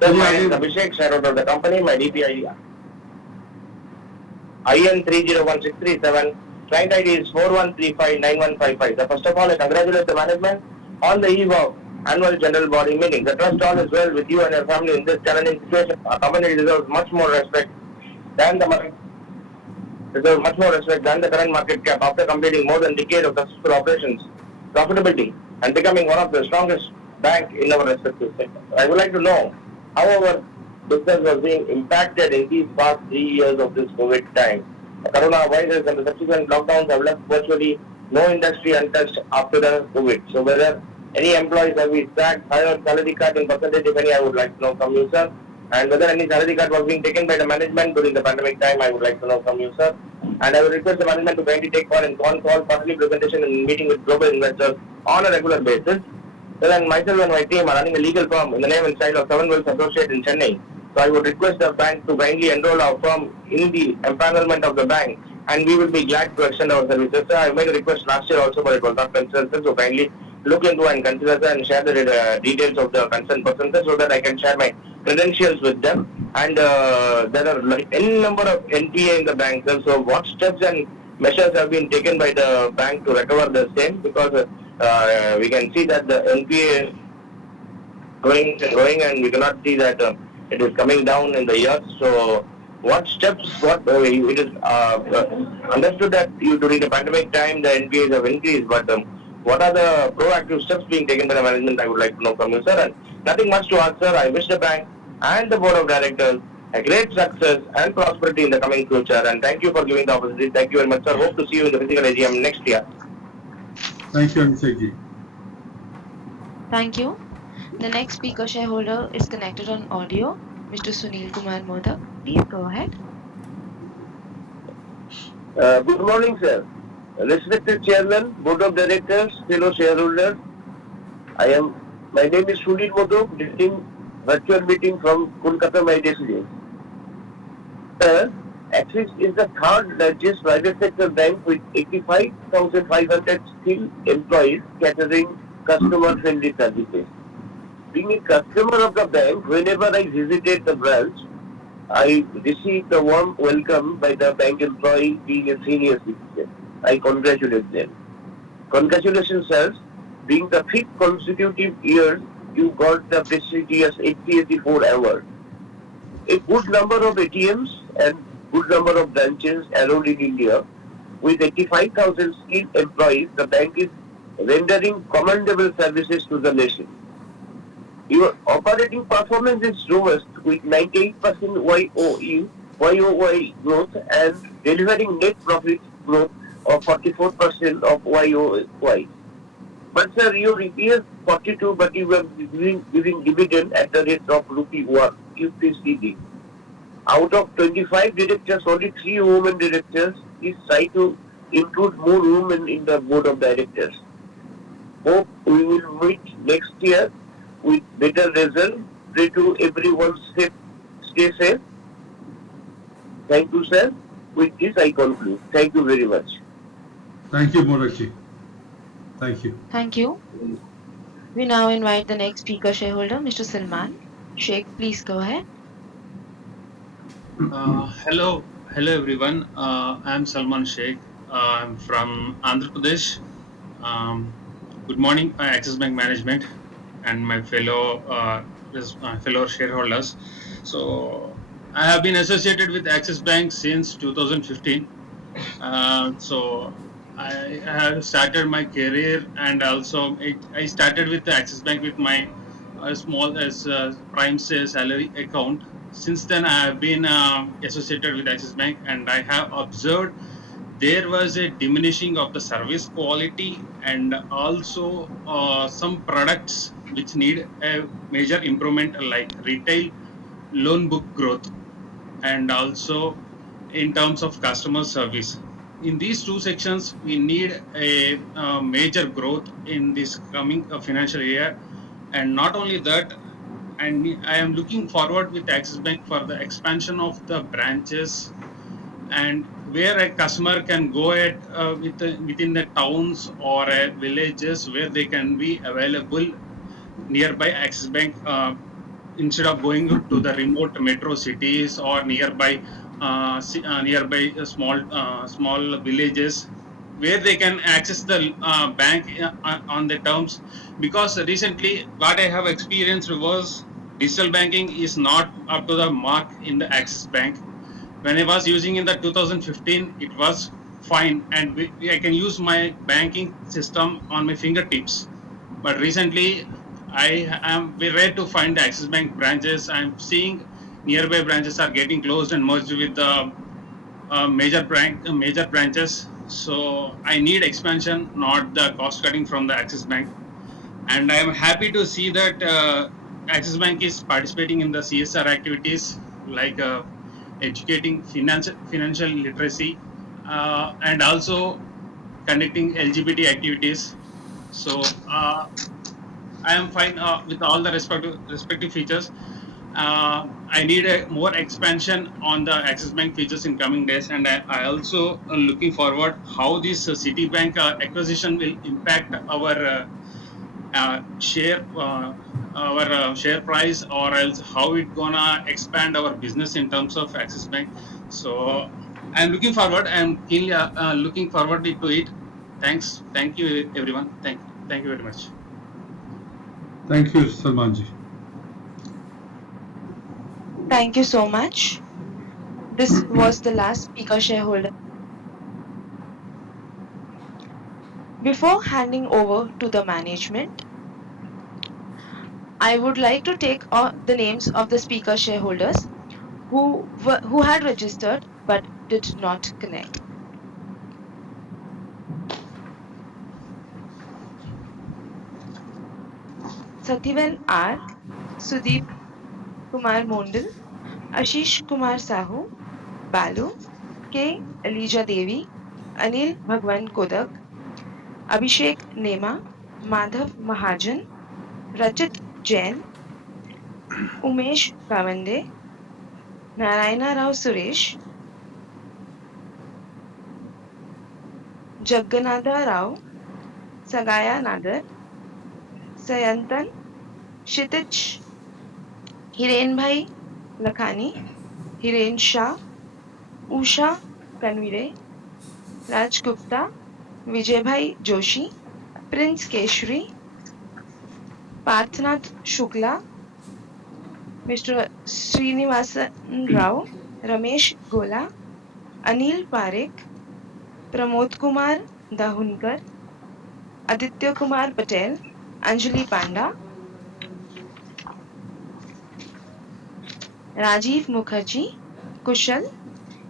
Sir, my name is Abhishek, shareholder of the company. My DPI IN 301637. Client ID is 41359155. So first of all, I congratulate the management on the eve of annual general body meeting. The trust all is well with you and your family in this challenging situation. Our company deserves much more respect than the current market cap after completing more than a decade of successful operations, profitability, and becoming one of the strongest bank in our respective sectors. I would like to know how our business was being impacted in these past 3 years of this COVID time. The coronavirus and the subsequent lockdowns have left virtually no industry untouched after the COVID. So whether any employees have been sacked, higher salary cut in percentage, if any, I would like to know from you, sir. And whether any salary cut was being taken by the management during the pandemic time, I would like to know from you, sir. And I would request the management to kindly take part in con call, quarterly presentation and meeting with global investors on a regular basis. So then myself and my team are running a legal firm in the name and style of Seven Wells Associates in Chennai. So I would request the bank to kindly enroll our firm in the empanelment of the bank, and we will be glad to extend our services. Sir, I made a request last year also, but it was not considered, sir. So kindly look into and consider, sir, and share the details of the concerned person, sir, so that I can share my credentials with them. And there are like any number of NPA in the bank, sir. So what steps and measures have been taken by the bank to recover the same? Because we can see that the NPA is growing and growing, and we cannot see that it is coming down in the years. So, what steps? It is understood that during the pandemic time the NPAs have increased, but what are the proactive steps being taken by the management? I would like to know from you, sir. And nothing much to answer. I wish the bank and the board of directors a great success and prosperity in the coming future. And thank you for giving the opportunity. Thank you very much, sir. Hope to see you in the physical AGM next year. Thank you, Abhishek. Thank you. The next speaker shareholder is connected on audio, Mr. Sunil Kumar Modak. Please go ahead. Good morning, sir. Respected Chairman, Board of Directors, fellow shareholders, my name is Sunil Modak, leading virtual meeting from Kolkata, my residence. Sir, Axis is the third largest private sector bank with 85,500 skilled employees catering customer-friendly services. Being a customer of the bank, whenever I visited the branch, I received a warm welcome by the bank employee being a senior citizen. I congratulate them. Congratulations, sir. Being the fifth consecutive year, you got the prestigious 8084 award. A good number of ATMs and good number of branches around in India. With 85,000 skilled employees, the bank is rendering commendable services to the nation. Your operating performance is robust with 98% YOY growth and delivering net profit growth of 44% of YOY. But sir, your EPS 42, but you are giving dividend at the rate of rupee 1. You please see this. Out of 25 directors, only 3 women directors. Please try to include more women in the board of directors. Hope we will meet next year with better result. Pray to everyone stay safe. Thank you, sir. With this, I conclude. Thank you very much. Thank you, Morakji. Thank you. Thank you. We now invite the next speaker shareholder, Mr. Salman Sheikh. Please go ahead. Hello everyone. I'm Salman Sheikh. I'm from Andhra Pradesh. Good morning, Axis Bank management and my fellow shareholders. So I have been associated with Axis Bank since 2015. So I have started my career, and also I started with the Axis Bank with my small as prime salary account. Since then, I have been associated with Axis Bank, and I have observed there was a diminishing of the service quality, and also some products which need a major improvement, like retail loan book growth, and also in terms of customer service. In these two sections, we need a major growth in this coming financial year. And not only that, I am looking forward with Axis Bank for the expansion of the branches, and where a customer can go at within the towns or villages where they can be available nearby Axis Bank, instead of going to the remote metro cities or nearby small villages where they can access the bank on the terms. Because recently what I have experienced was digital banking is not up to the mark in the Axis Bank. When I was using in the 2015, it was fine, and I can use my banking system on my fingertips. But recently, I am very rare to find the Axis Bank branches. I'm seeing nearby branches are getting closed and merged with the major branches. So I need expansion, not the cost cutting from the Axis Bank. And I am happy to see that Axis Bank is participating in the CSR activities like educating financial literacy and also conducting LGBT activities. So I am fine with all the respective features. I need a more expansion on the Axis Bank features in coming days, and I also looking forward how this Citibank acquisition will impact our share price, or else how it gonna expand our business in terms of Axis Bank. So I'm looking forward. I'm keenly looking forward to it. Thank you, everyone. Thank you very much. Thank you, Salmanji. Thank you so much. This was the last speaker shareholder. Before handing over to the management, I would like to take the names of the speaker shareholders who had registered but did not connect. Sathivel R, Sudeep Kumar Mondal, Ashish Kumar Sahu, Balu, K. Elijah Devi, Anil Bhagwan Kodak, Abhishek Nema, Madhav Mahajan, Rachit Jain, Umesh Kavande, Narayana Rao Suresh, Jagannatha Rao, Sagaya Nadar, Sayantan, Kshitij, Hirenbhai Lakhani, Hiren Shah, Usha Kanvire, Raj Gupta, Vijaybhai Joshi, Prince Keshri, Parthnath Shukla, Mr. Srinivasan Rao, Ramesh Gola, Anil Parekh, Pramod Kumar Dahunkar, Aditya Kumar Patel, Anjali Panda, Rajiv Mukherjee, Kushal,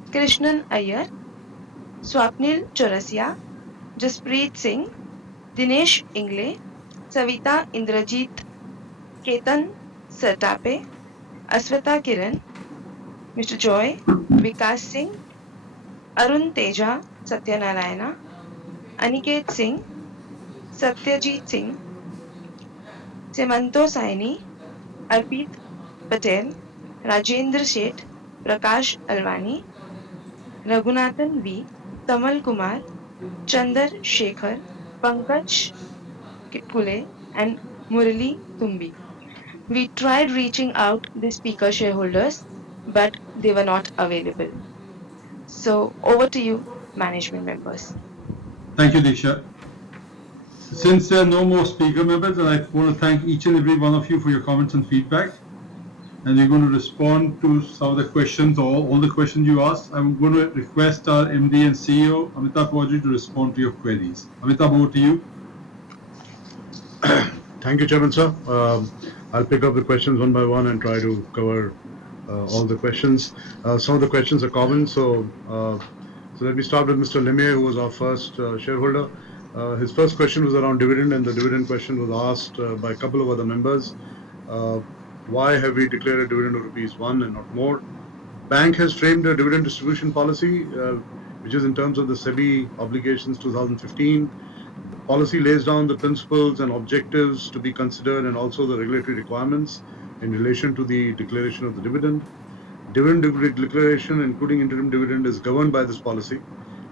Krishnan Iyer, Swapnil Chaurasia, Jaspreet Singh, Dinesh Ingle, Savita Indrajit, Ketan Satape, Aswata Kiran, Mr. Joy, Vikas Singh, Arun Teja Satyanarayana, Aniket Singh, Satyajit Singh, Semanto Saini, Arpit Patel, Rajendra Sheth, Prakash Alwani, Raghunathan V, Tamal Kumar, Chandar Shekhar, Pankaj Kule, and Murali Tumbi. We tried reaching out the speaker shareholders, but they were not available. So over to you, management members. Thank you, Diksha. Since there are no more speaker members, I want to thank each and every one of you for your comments and feedback. And we're going to respond to some of the questions, or all the questions you asked. I'm going to request our MD and CEO, Amitabh Chaudhary, to respond to your queries. Amitabh, over to you. Thank you, Chairman, sir. I'll pick up the questions one by one and try to cover all the questions. Some of the questions are common, so let me start with Mr. Lemay, who was our first shareholder. His first question was around dividend, and the dividend question was asked by a couple of other members. Why have we declared a dividend of ₹1 and not more? Bank has framed a dividend distribution policy, which is in terms of the SEBI obligations 2015. The policy lays down the principles and objectives to be considered and also the regulatory requirements in relation to the declaration of the dividend. Dividend declaration, including interim dividend, is governed by this policy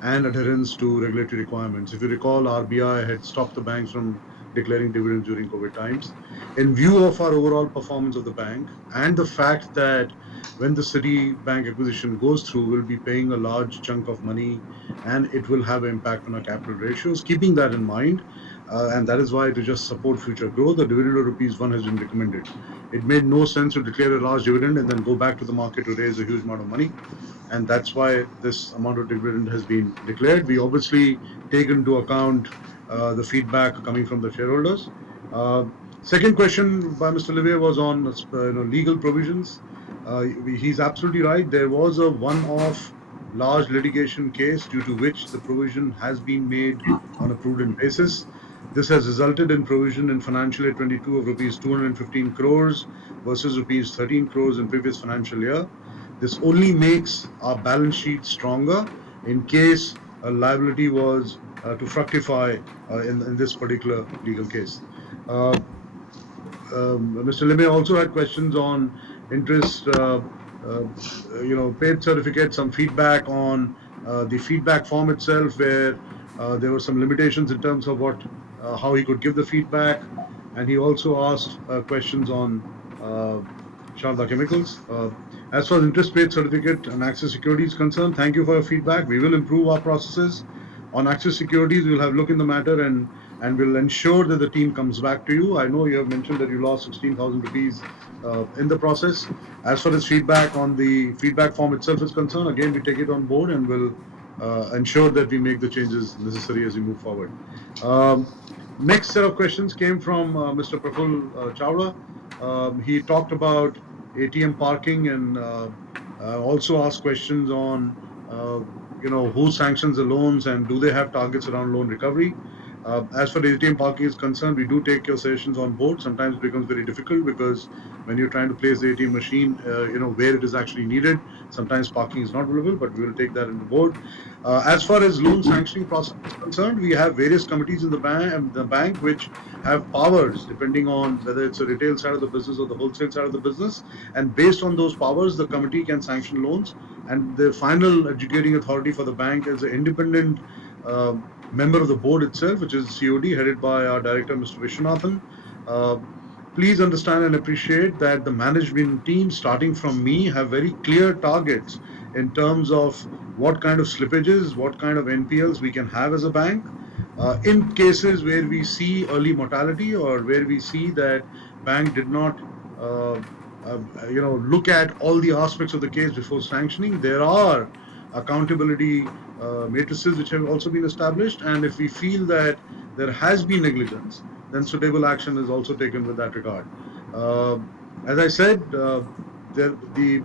and adherence to regulatory requirements. If you recall, RBI had stopped the banks from declaring dividends during COVID times. In view of our overall performance of the bank and the fact that when the Citibank acquisition goes through, we'll be paying a large chunk of money and it will have an impact on our capital ratios. Keeping that in mind, and that is why to just support future growth, the dividend of ₹1 has been recommended. It made no sense to declare a large dividend and then go back to the market to raise a huge amount of money. And that's why this amount of dividend has been declared. We obviously take into account the feedback coming from the shareholders. Second question by Mr. Livier was on legal provisions. He's absolutely right. There was a one-off large litigation case due to which the provision has been made on a prudent basis. This has resulted in provision in financial year 22 of rupees 215 crores versus rupees 13 crores in previous financial year. This only makes our balance sheet stronger in case a liability was to fructify in this particular legal case. Uh, Mr. Limay also had questions on interest, paid certificates, some feedback on the feedback form itself, where there were some limitations in terms of how he could give the feedback. And he also asked questions on Sharda Chemicals. As far as interest paid certificate and Access Security is concerned, thank you for your feedback. We will improve our processes. On Access Securities, we'll have a look in the matter and we'll ensure that the team comes back to you. I know you have mentioned that you lost 16,000 rupees in the process. As far as feedback on the feedback form itself is concerned, again, we take it on board and will ensure that we make the changes necessary as we move forward. Next set of questions came from Mr. Praful Chawla. He talked about ATM parking and also asked questions on who sanctions the loans and do they have targets around loan recovery. As far as ATM parking is concerned, we do take your suggestions on board. Sometimes it becomes very difficult because when you're trying to place the ATM machine, where it is actually needed, sometimes parking is not available, but we will take that into board. As far as loan sanctioning process is concerned, we have various committees in the bank which have powers depending on whether it's a retail side of the business or the wholesale side of the business. And based on those powers, the committee can sanction loans. And the final adjudicating authority for the bank is an independent member of the board itself, which is COD, headed by our director, Mr. Vishwanathan. Uh, Please understand and appreciate that the management team, starting from me, have very clear targets in terms of what kind of slippages, what kind of NPLs we can have as a bank. In cases where we see early mortality or where we see that bank did not uh, look at all the aspects of the case before sanctioning, there are accountability matrices which have also been established. And if we feel that there has been negligence, then suitable action is also taken with that regard. Uh, as I said,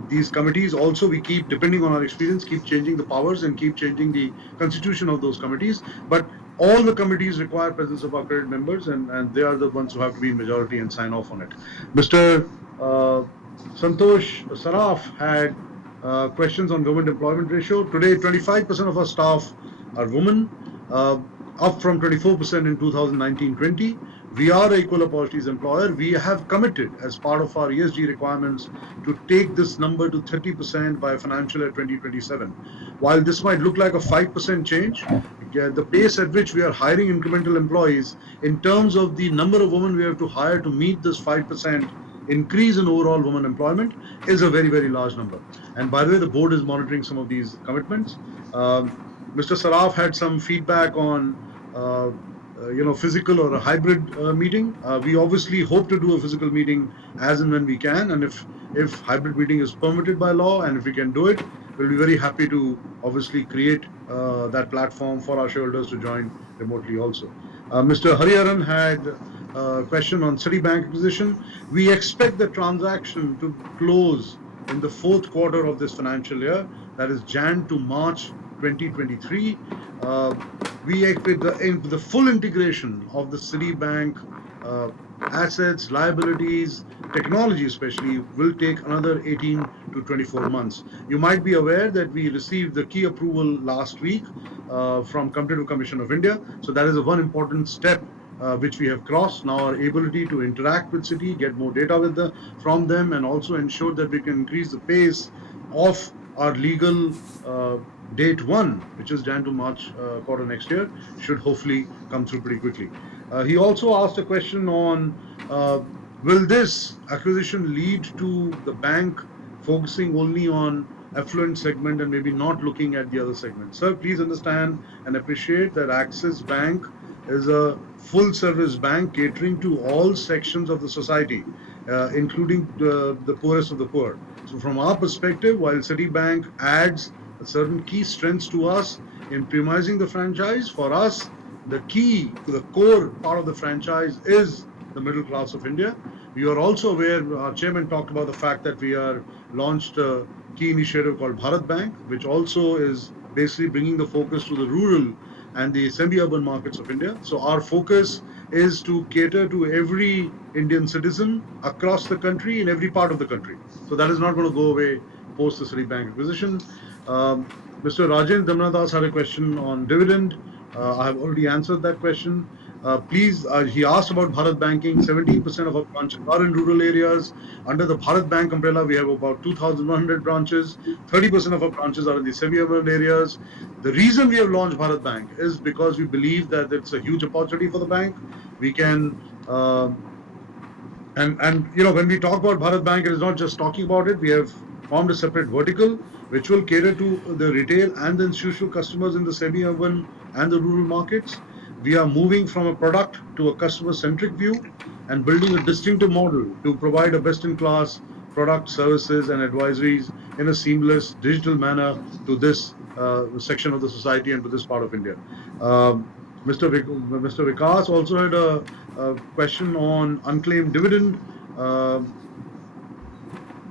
these committees also, we keep, depending on our experience, keep changing the powers and keep changing the constitution of those committees. But all the committees require presence of our credit members, and they are the ones who have to be in majority and sign off on it. Mr. Uh, Santosh Saraf had questions on government employment ratio. Today, 25% of our staff are women, uh, up from 24% in 2019-20. We are an equal opportunities employer. We have committed as part of our ESG requirements to take this number to 30% by financial year 2027. While this might look like a 5% change, the pace at which we are hiring incremental employees in terms of the number of women we have to hire to meet this 5% increase in overall women employment is a very, very large number. And by the way, the board is monitoring some of these commitments. Mr. Saraf had some feedback on physical or a hybrid meeting. We obviously hope to do a physical meeting as and when we can, and if hybrid meeting is permitted by law and if we can do it, we'll be very happy to obviously create that platform for our shareholders to join remotely also. Mr. Hariharan had a question on Citibank acquisition. We expect the transaction to close in the fourth quarter of this financial year, that is Jan to March 2023. We expect the full integration of the Citibank assets, liabilities, technology especially, will take another 18 to 24 months. You might be aware that we received the key approval last week from Competition Commission of India. So that is one important step which we have crossed. Now our ability to interact with Citi, get more data from them, and also ensure that we can increase the pace of our legal date one, which is Jan to March quarter next year, should hopefully come through pretty quickly. He also asked a question on will this acquisition lead to the bank focusing only on affluent segment and maybe not looking at the other segments. Sir, please understand and appreciate that Axis Bank is a full service bank catering to all sections of the society, including the poorest of the poor. So from our perspective, while Citibank adds a certain key strengths to us in premising the franchise, for us, the key to the core part of the franchise is the middle class of India. You are also aware, our chairman talked about the fact that we are launched a key initiative called Bharat Bank, which also is basically bringing the focus to the rural and the semi-urban markets of India. So our focus is to cater to every Indian citizen across the country in every part of the country. So that is not going to go away post the Citibank acquisition. Mr. Rajendra Damnadas had a question on dividend. I have already answered that question. Please, he asked about Bharat Banking. 17% of our branches are in rural areas. Under the Bharat Bank umbrella, we have about 2,100 branches. 30% of our branches are in the semi-urban areas. The reason we have launched Bharat Bank is because we believe that it's a huge opportunity for the bank. We can and when we talk about Bharat Bank, it is not just talking about it. We have formed a separate vertical which will cater to the retail and the institutional customers in the semi-urban and the rural markets. We are moving from a product to a customer-centric view and building a distinctive model to provide a best-in-class product, services, and advisories in a seamless digital manner to this section of the society and to this part of India. Mr. Vikas also had a question on unclaimed dividend.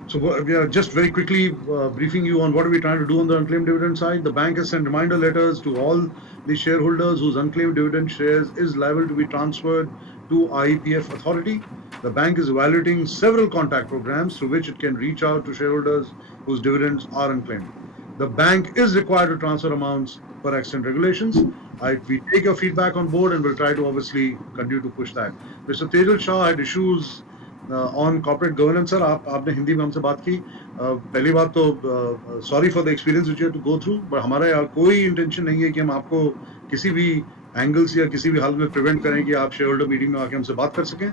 So we are just very quickly briefing you on what are we trying to do on the unclaimed dividend side. The bank has sent reminder letters to all the shareholders whose unclaimed dividend shares is liable to be transferred to IEPF authority. The bank is evaluating several contact programs through which it can reach out to shareholders whose dividends are unclaimed. The bank is required to transfer amounts per extant regulations. We take your feedback on board and we'll try to obviously continue to push that. Mr. Tejal Shah had issues on corporate governance sir आपने हिंदी में हमसे बात की पहली बात तो sorry for the experience which you have to go through but हमारा यहाँ कोई इंटेंशन नहीं है कि हम आपको किसी भी एंगल्स या किसी भी हाल में प्रिवेंट करें कि आप शेयर होल्डर मीटिंग में आके हमसे बात कर सकें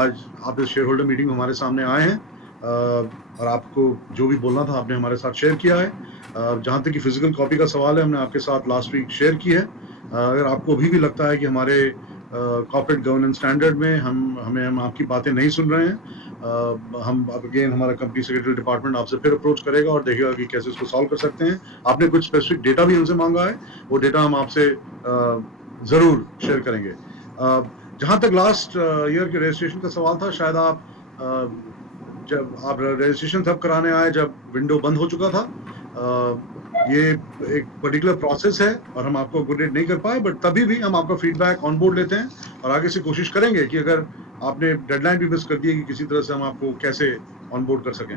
आज आप इस शेयर होल्डर मीटिंग में हमारे सामने आए हैं और आपको जो भी बोलना था आपने हमारे साथ शेयर किया है जहाँ तक कि फिजिकल कॉपी का सवाल है हमने आपके साथ लास्ट वीक शेयर की है अगर आपको अभी भी लगता है कि हमारे कॉर्पोरेट गवर्नेंस स्टैंडर्ड में हम आपकी बातें नहीं सुन रहे हैं हम अगेन हमारा कंपनी सेक्रेटरी डिपार्टमेंट आपसे फिर अप्रोच करेगा और देखेगा कि कैसे इसको सॉल्व कर सकते हैं आपने कुछ स्पेसिफिक डेटा भी हमसे मांगा है वो डेटा हम आपसे जरूर शेयर करेंगे जहां तक लास्ट ईयर के रजिस्ट्रेशन का सवाल था शायद आप जब आप रजिस्ट्रेशन तब कराने आए जब विंडो बंद हो चुका था ये एक पर्टिकुलर प्रोसेस है और हम आपको अपडेट नहीं कर पाए बट तभी भी हम आपका फीडबैक ऑन बोर्ड लेते हैं और आगे से कोशिश करेंगे कि अगर आपने डेडलाइन भी मिस कर दी है कि किसी तरह से हम आपको कैसे ऑन बोर्ड कर सकें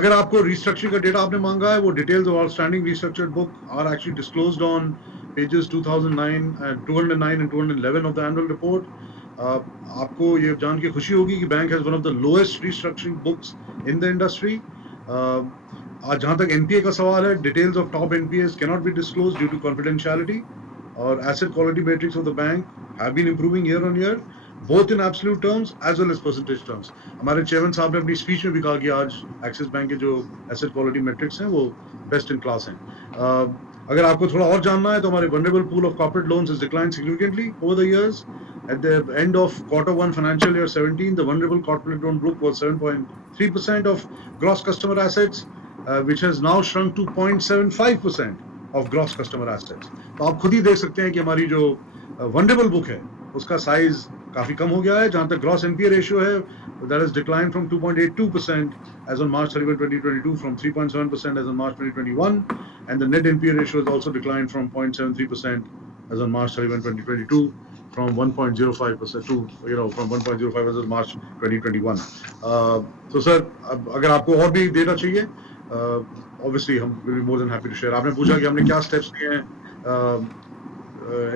अगर आपको रिस्ट्रक्चरिंग का डेटा आपने मांगा है वो details of outstanding restructured book are actually disclosed on pages 209 and 211 of the annual report आपको ये जान के खुशी होगी कि bank has one of the lowest restructuring books in the industry आज जहां तक एनपीए का सवाल है details of top NPAs can not be disclosed due to confidentiality और asset quality metrics of the bank have been improving year on year both in absolute terms as well as percentage terms हमारे chairman साहब ने अपनी speech में भी कहा कि आज एक्सिस बैंक के जो एसेट क्वालिटी मैट्रिक्स हैं वो बेस्ट इन क्लास हैं अगर आपको थोड़ा और जानना है तो हमारे vulnerable pool of corporate loans is declined significantly over the years at the end of Q1 financial year 17 the vulnerable corporate loan book was 7.3% of gross customer assets which has now shrunk to 0.75% of gross customer assets तो आप खुद ही देख सकते हैं कि हमारी जो vulnerable book है उसका size काफी कम हो गया है जहां तक gross NPA ratio है that has declined from 2.82% as on March 31 2022 from 3.7% as on March 2021 and the net NPA ratio has also declined from 0.73% as on March 31 2022 from 1.05% to from 1.05 as of March 2021 so sir अगर आपको और भी data चाहिए obviously हम will be more than happy to share आपने पूछा कि हमने क्या steps लिए हैं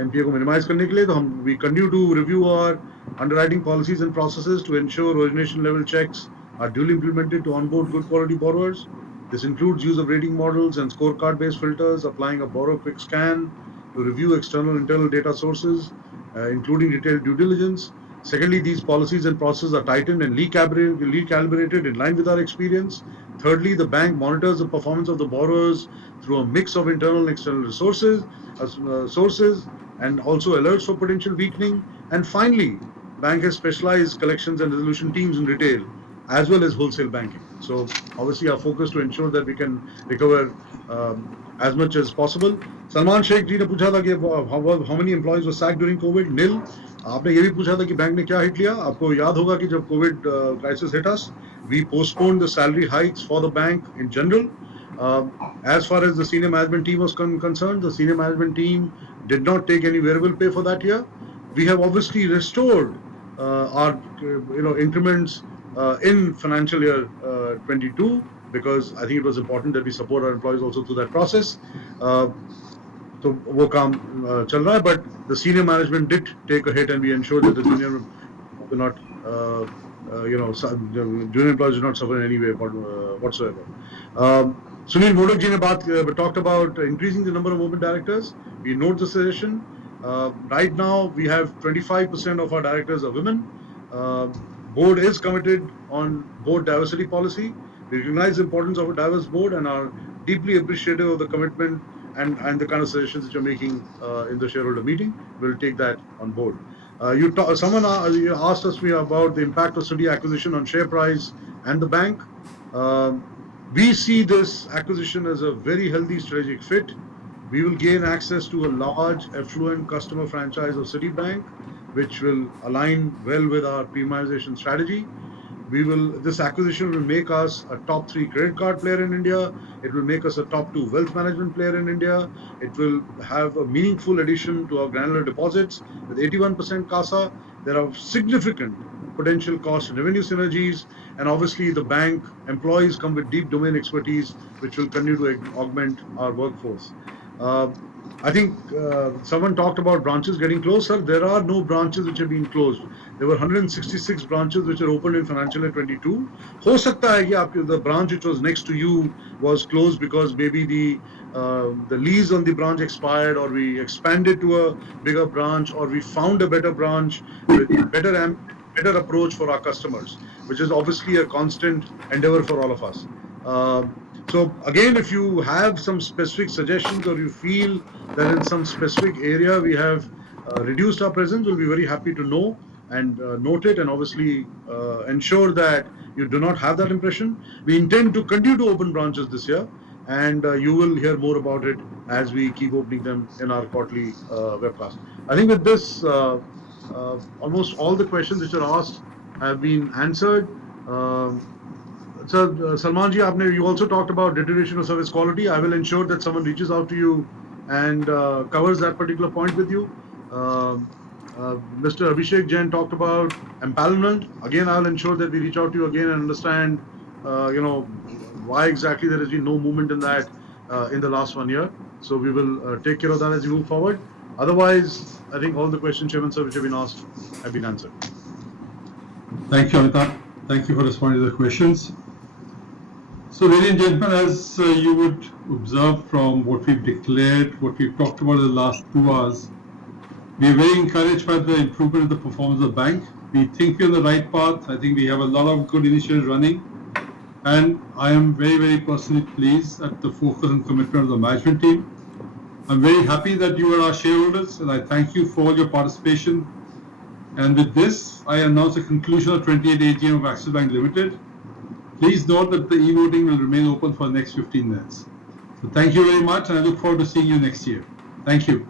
NPA को minimize करने के लिए तो हम we continue to review our underwriting policies and processes to ensure origination level checks are duly implemented to onboard good quality borrowers. This includes use of rating models and scorecard based filters, applying a borrow quick scan to review external internal data sources including detailed due diligence. Secondly, these policies and processes are tightened and recalibrated in line with our experience. Thirdly, the bank monitors the performance of the borrowers through a mix of internal and external resources, sources, and also alerts for potential weakening. And finally, bank has specialized collections and resolution teams in retail as well as wholesale banking. So obviously our focus to ensure that we can recover as much as possible. Salman Sheikh ji ने पूछा था कि how many employees were sacked during COVID? Nil. आपने ये भी पूछा था कि बैंक ने क्या हिट लिया. आपको याद होगा कि जब COVID crisis hit us, we postponed the salary hikes for the bank in general. As far as the senior management team was concerned, the senior management team did not take any variable pay for that year. We have obviously restored our increments in financial year 22, because I think it was important that we support our employees also through that process. So वो काम चल रहा है, but the senior management did take a hit and we ensured that the junior do not junior employees do not suffer in any way whatsoever. Sunil Modak ji ne talked about increasing the number of women directors. We note the suggestion. Right now we have 25% of our directors are women. Board is committed on board diversity policy. We recognize the importance of a diverse board and are deeply appreciative of the commitment and the kind of suggestions that you're making in the shareholder meeting. We'll take that on board. Someone asked us about the impact of Citi acquisition on share price and the bank. We see this acquisition as a very healthy strategic fit. We will gain access to a large, affluent customer franchise of Citibank, which will align well with our premiumization strategy. This acquisition will make us a top 3 credit card player in India. It will make us a top 2 wealth management player in India. It will have a meaningful addition to our granular deposits with 81% CASA. There are significant potential cost and revenue synergies, and obviously the bank employees come with deep domain expertise, which will continue to augment our workforce. I think someone talked about branches getting closed. Sir, there are no branches which have been closed. There were 166 branches which were opened in financial year 22. हो सकता है कि the branch which was next to you was closed because maybe the lease on the branch expired, or we expanded to a bigger branch, or we found a better branch with better approach for our customers, which is obviously a constant endeavor for all of us. So again, if you have some specific suggestions or you feel that in some specific area we have reduced our presence, we'll be very happy to know and note it, and obviously ensure that you do not have that impression. We intend to continue to open branches this year, and you will hear more about it as we keep opening them in our quarterly webcast. I think with this, almost all the questions which are asked have been answered. So, Salman ji, you also talked about deterioration of service quality. I will ensure that someone reaches out to you and covers that particular point with you. Mr. Abhishek Jain talked about empowerment. Again, I will ensure that we reach out to you again and understand, why exactly there has been no movement in that in the last 1 year. So we will take care of that as we move forward. Otherwise, I think all the questions, Chairman sir, which have been asked have been answered. Thank you, Amitabh. Thank you for responding to the questions. So, ladies and gentlemen, as you would observe from what we've declared, what we've talked about in the last 2 hours, we are very encouraged by the improvement of the performance of the bank. We think we're on the right path. I think we have a lot of good initiatives running. And I am very, very personally pleased at the focus and commitment of the management team. I'm very happy that you are our shareholders, and I thank you for all your participation. And with this, I announce the conclusion of 28th AGM of Axis Bank Limited. Please note that the e-voting will remain open for the next 15 minutes. So thank you very much, and I look forward to seeing you next year. Thank you.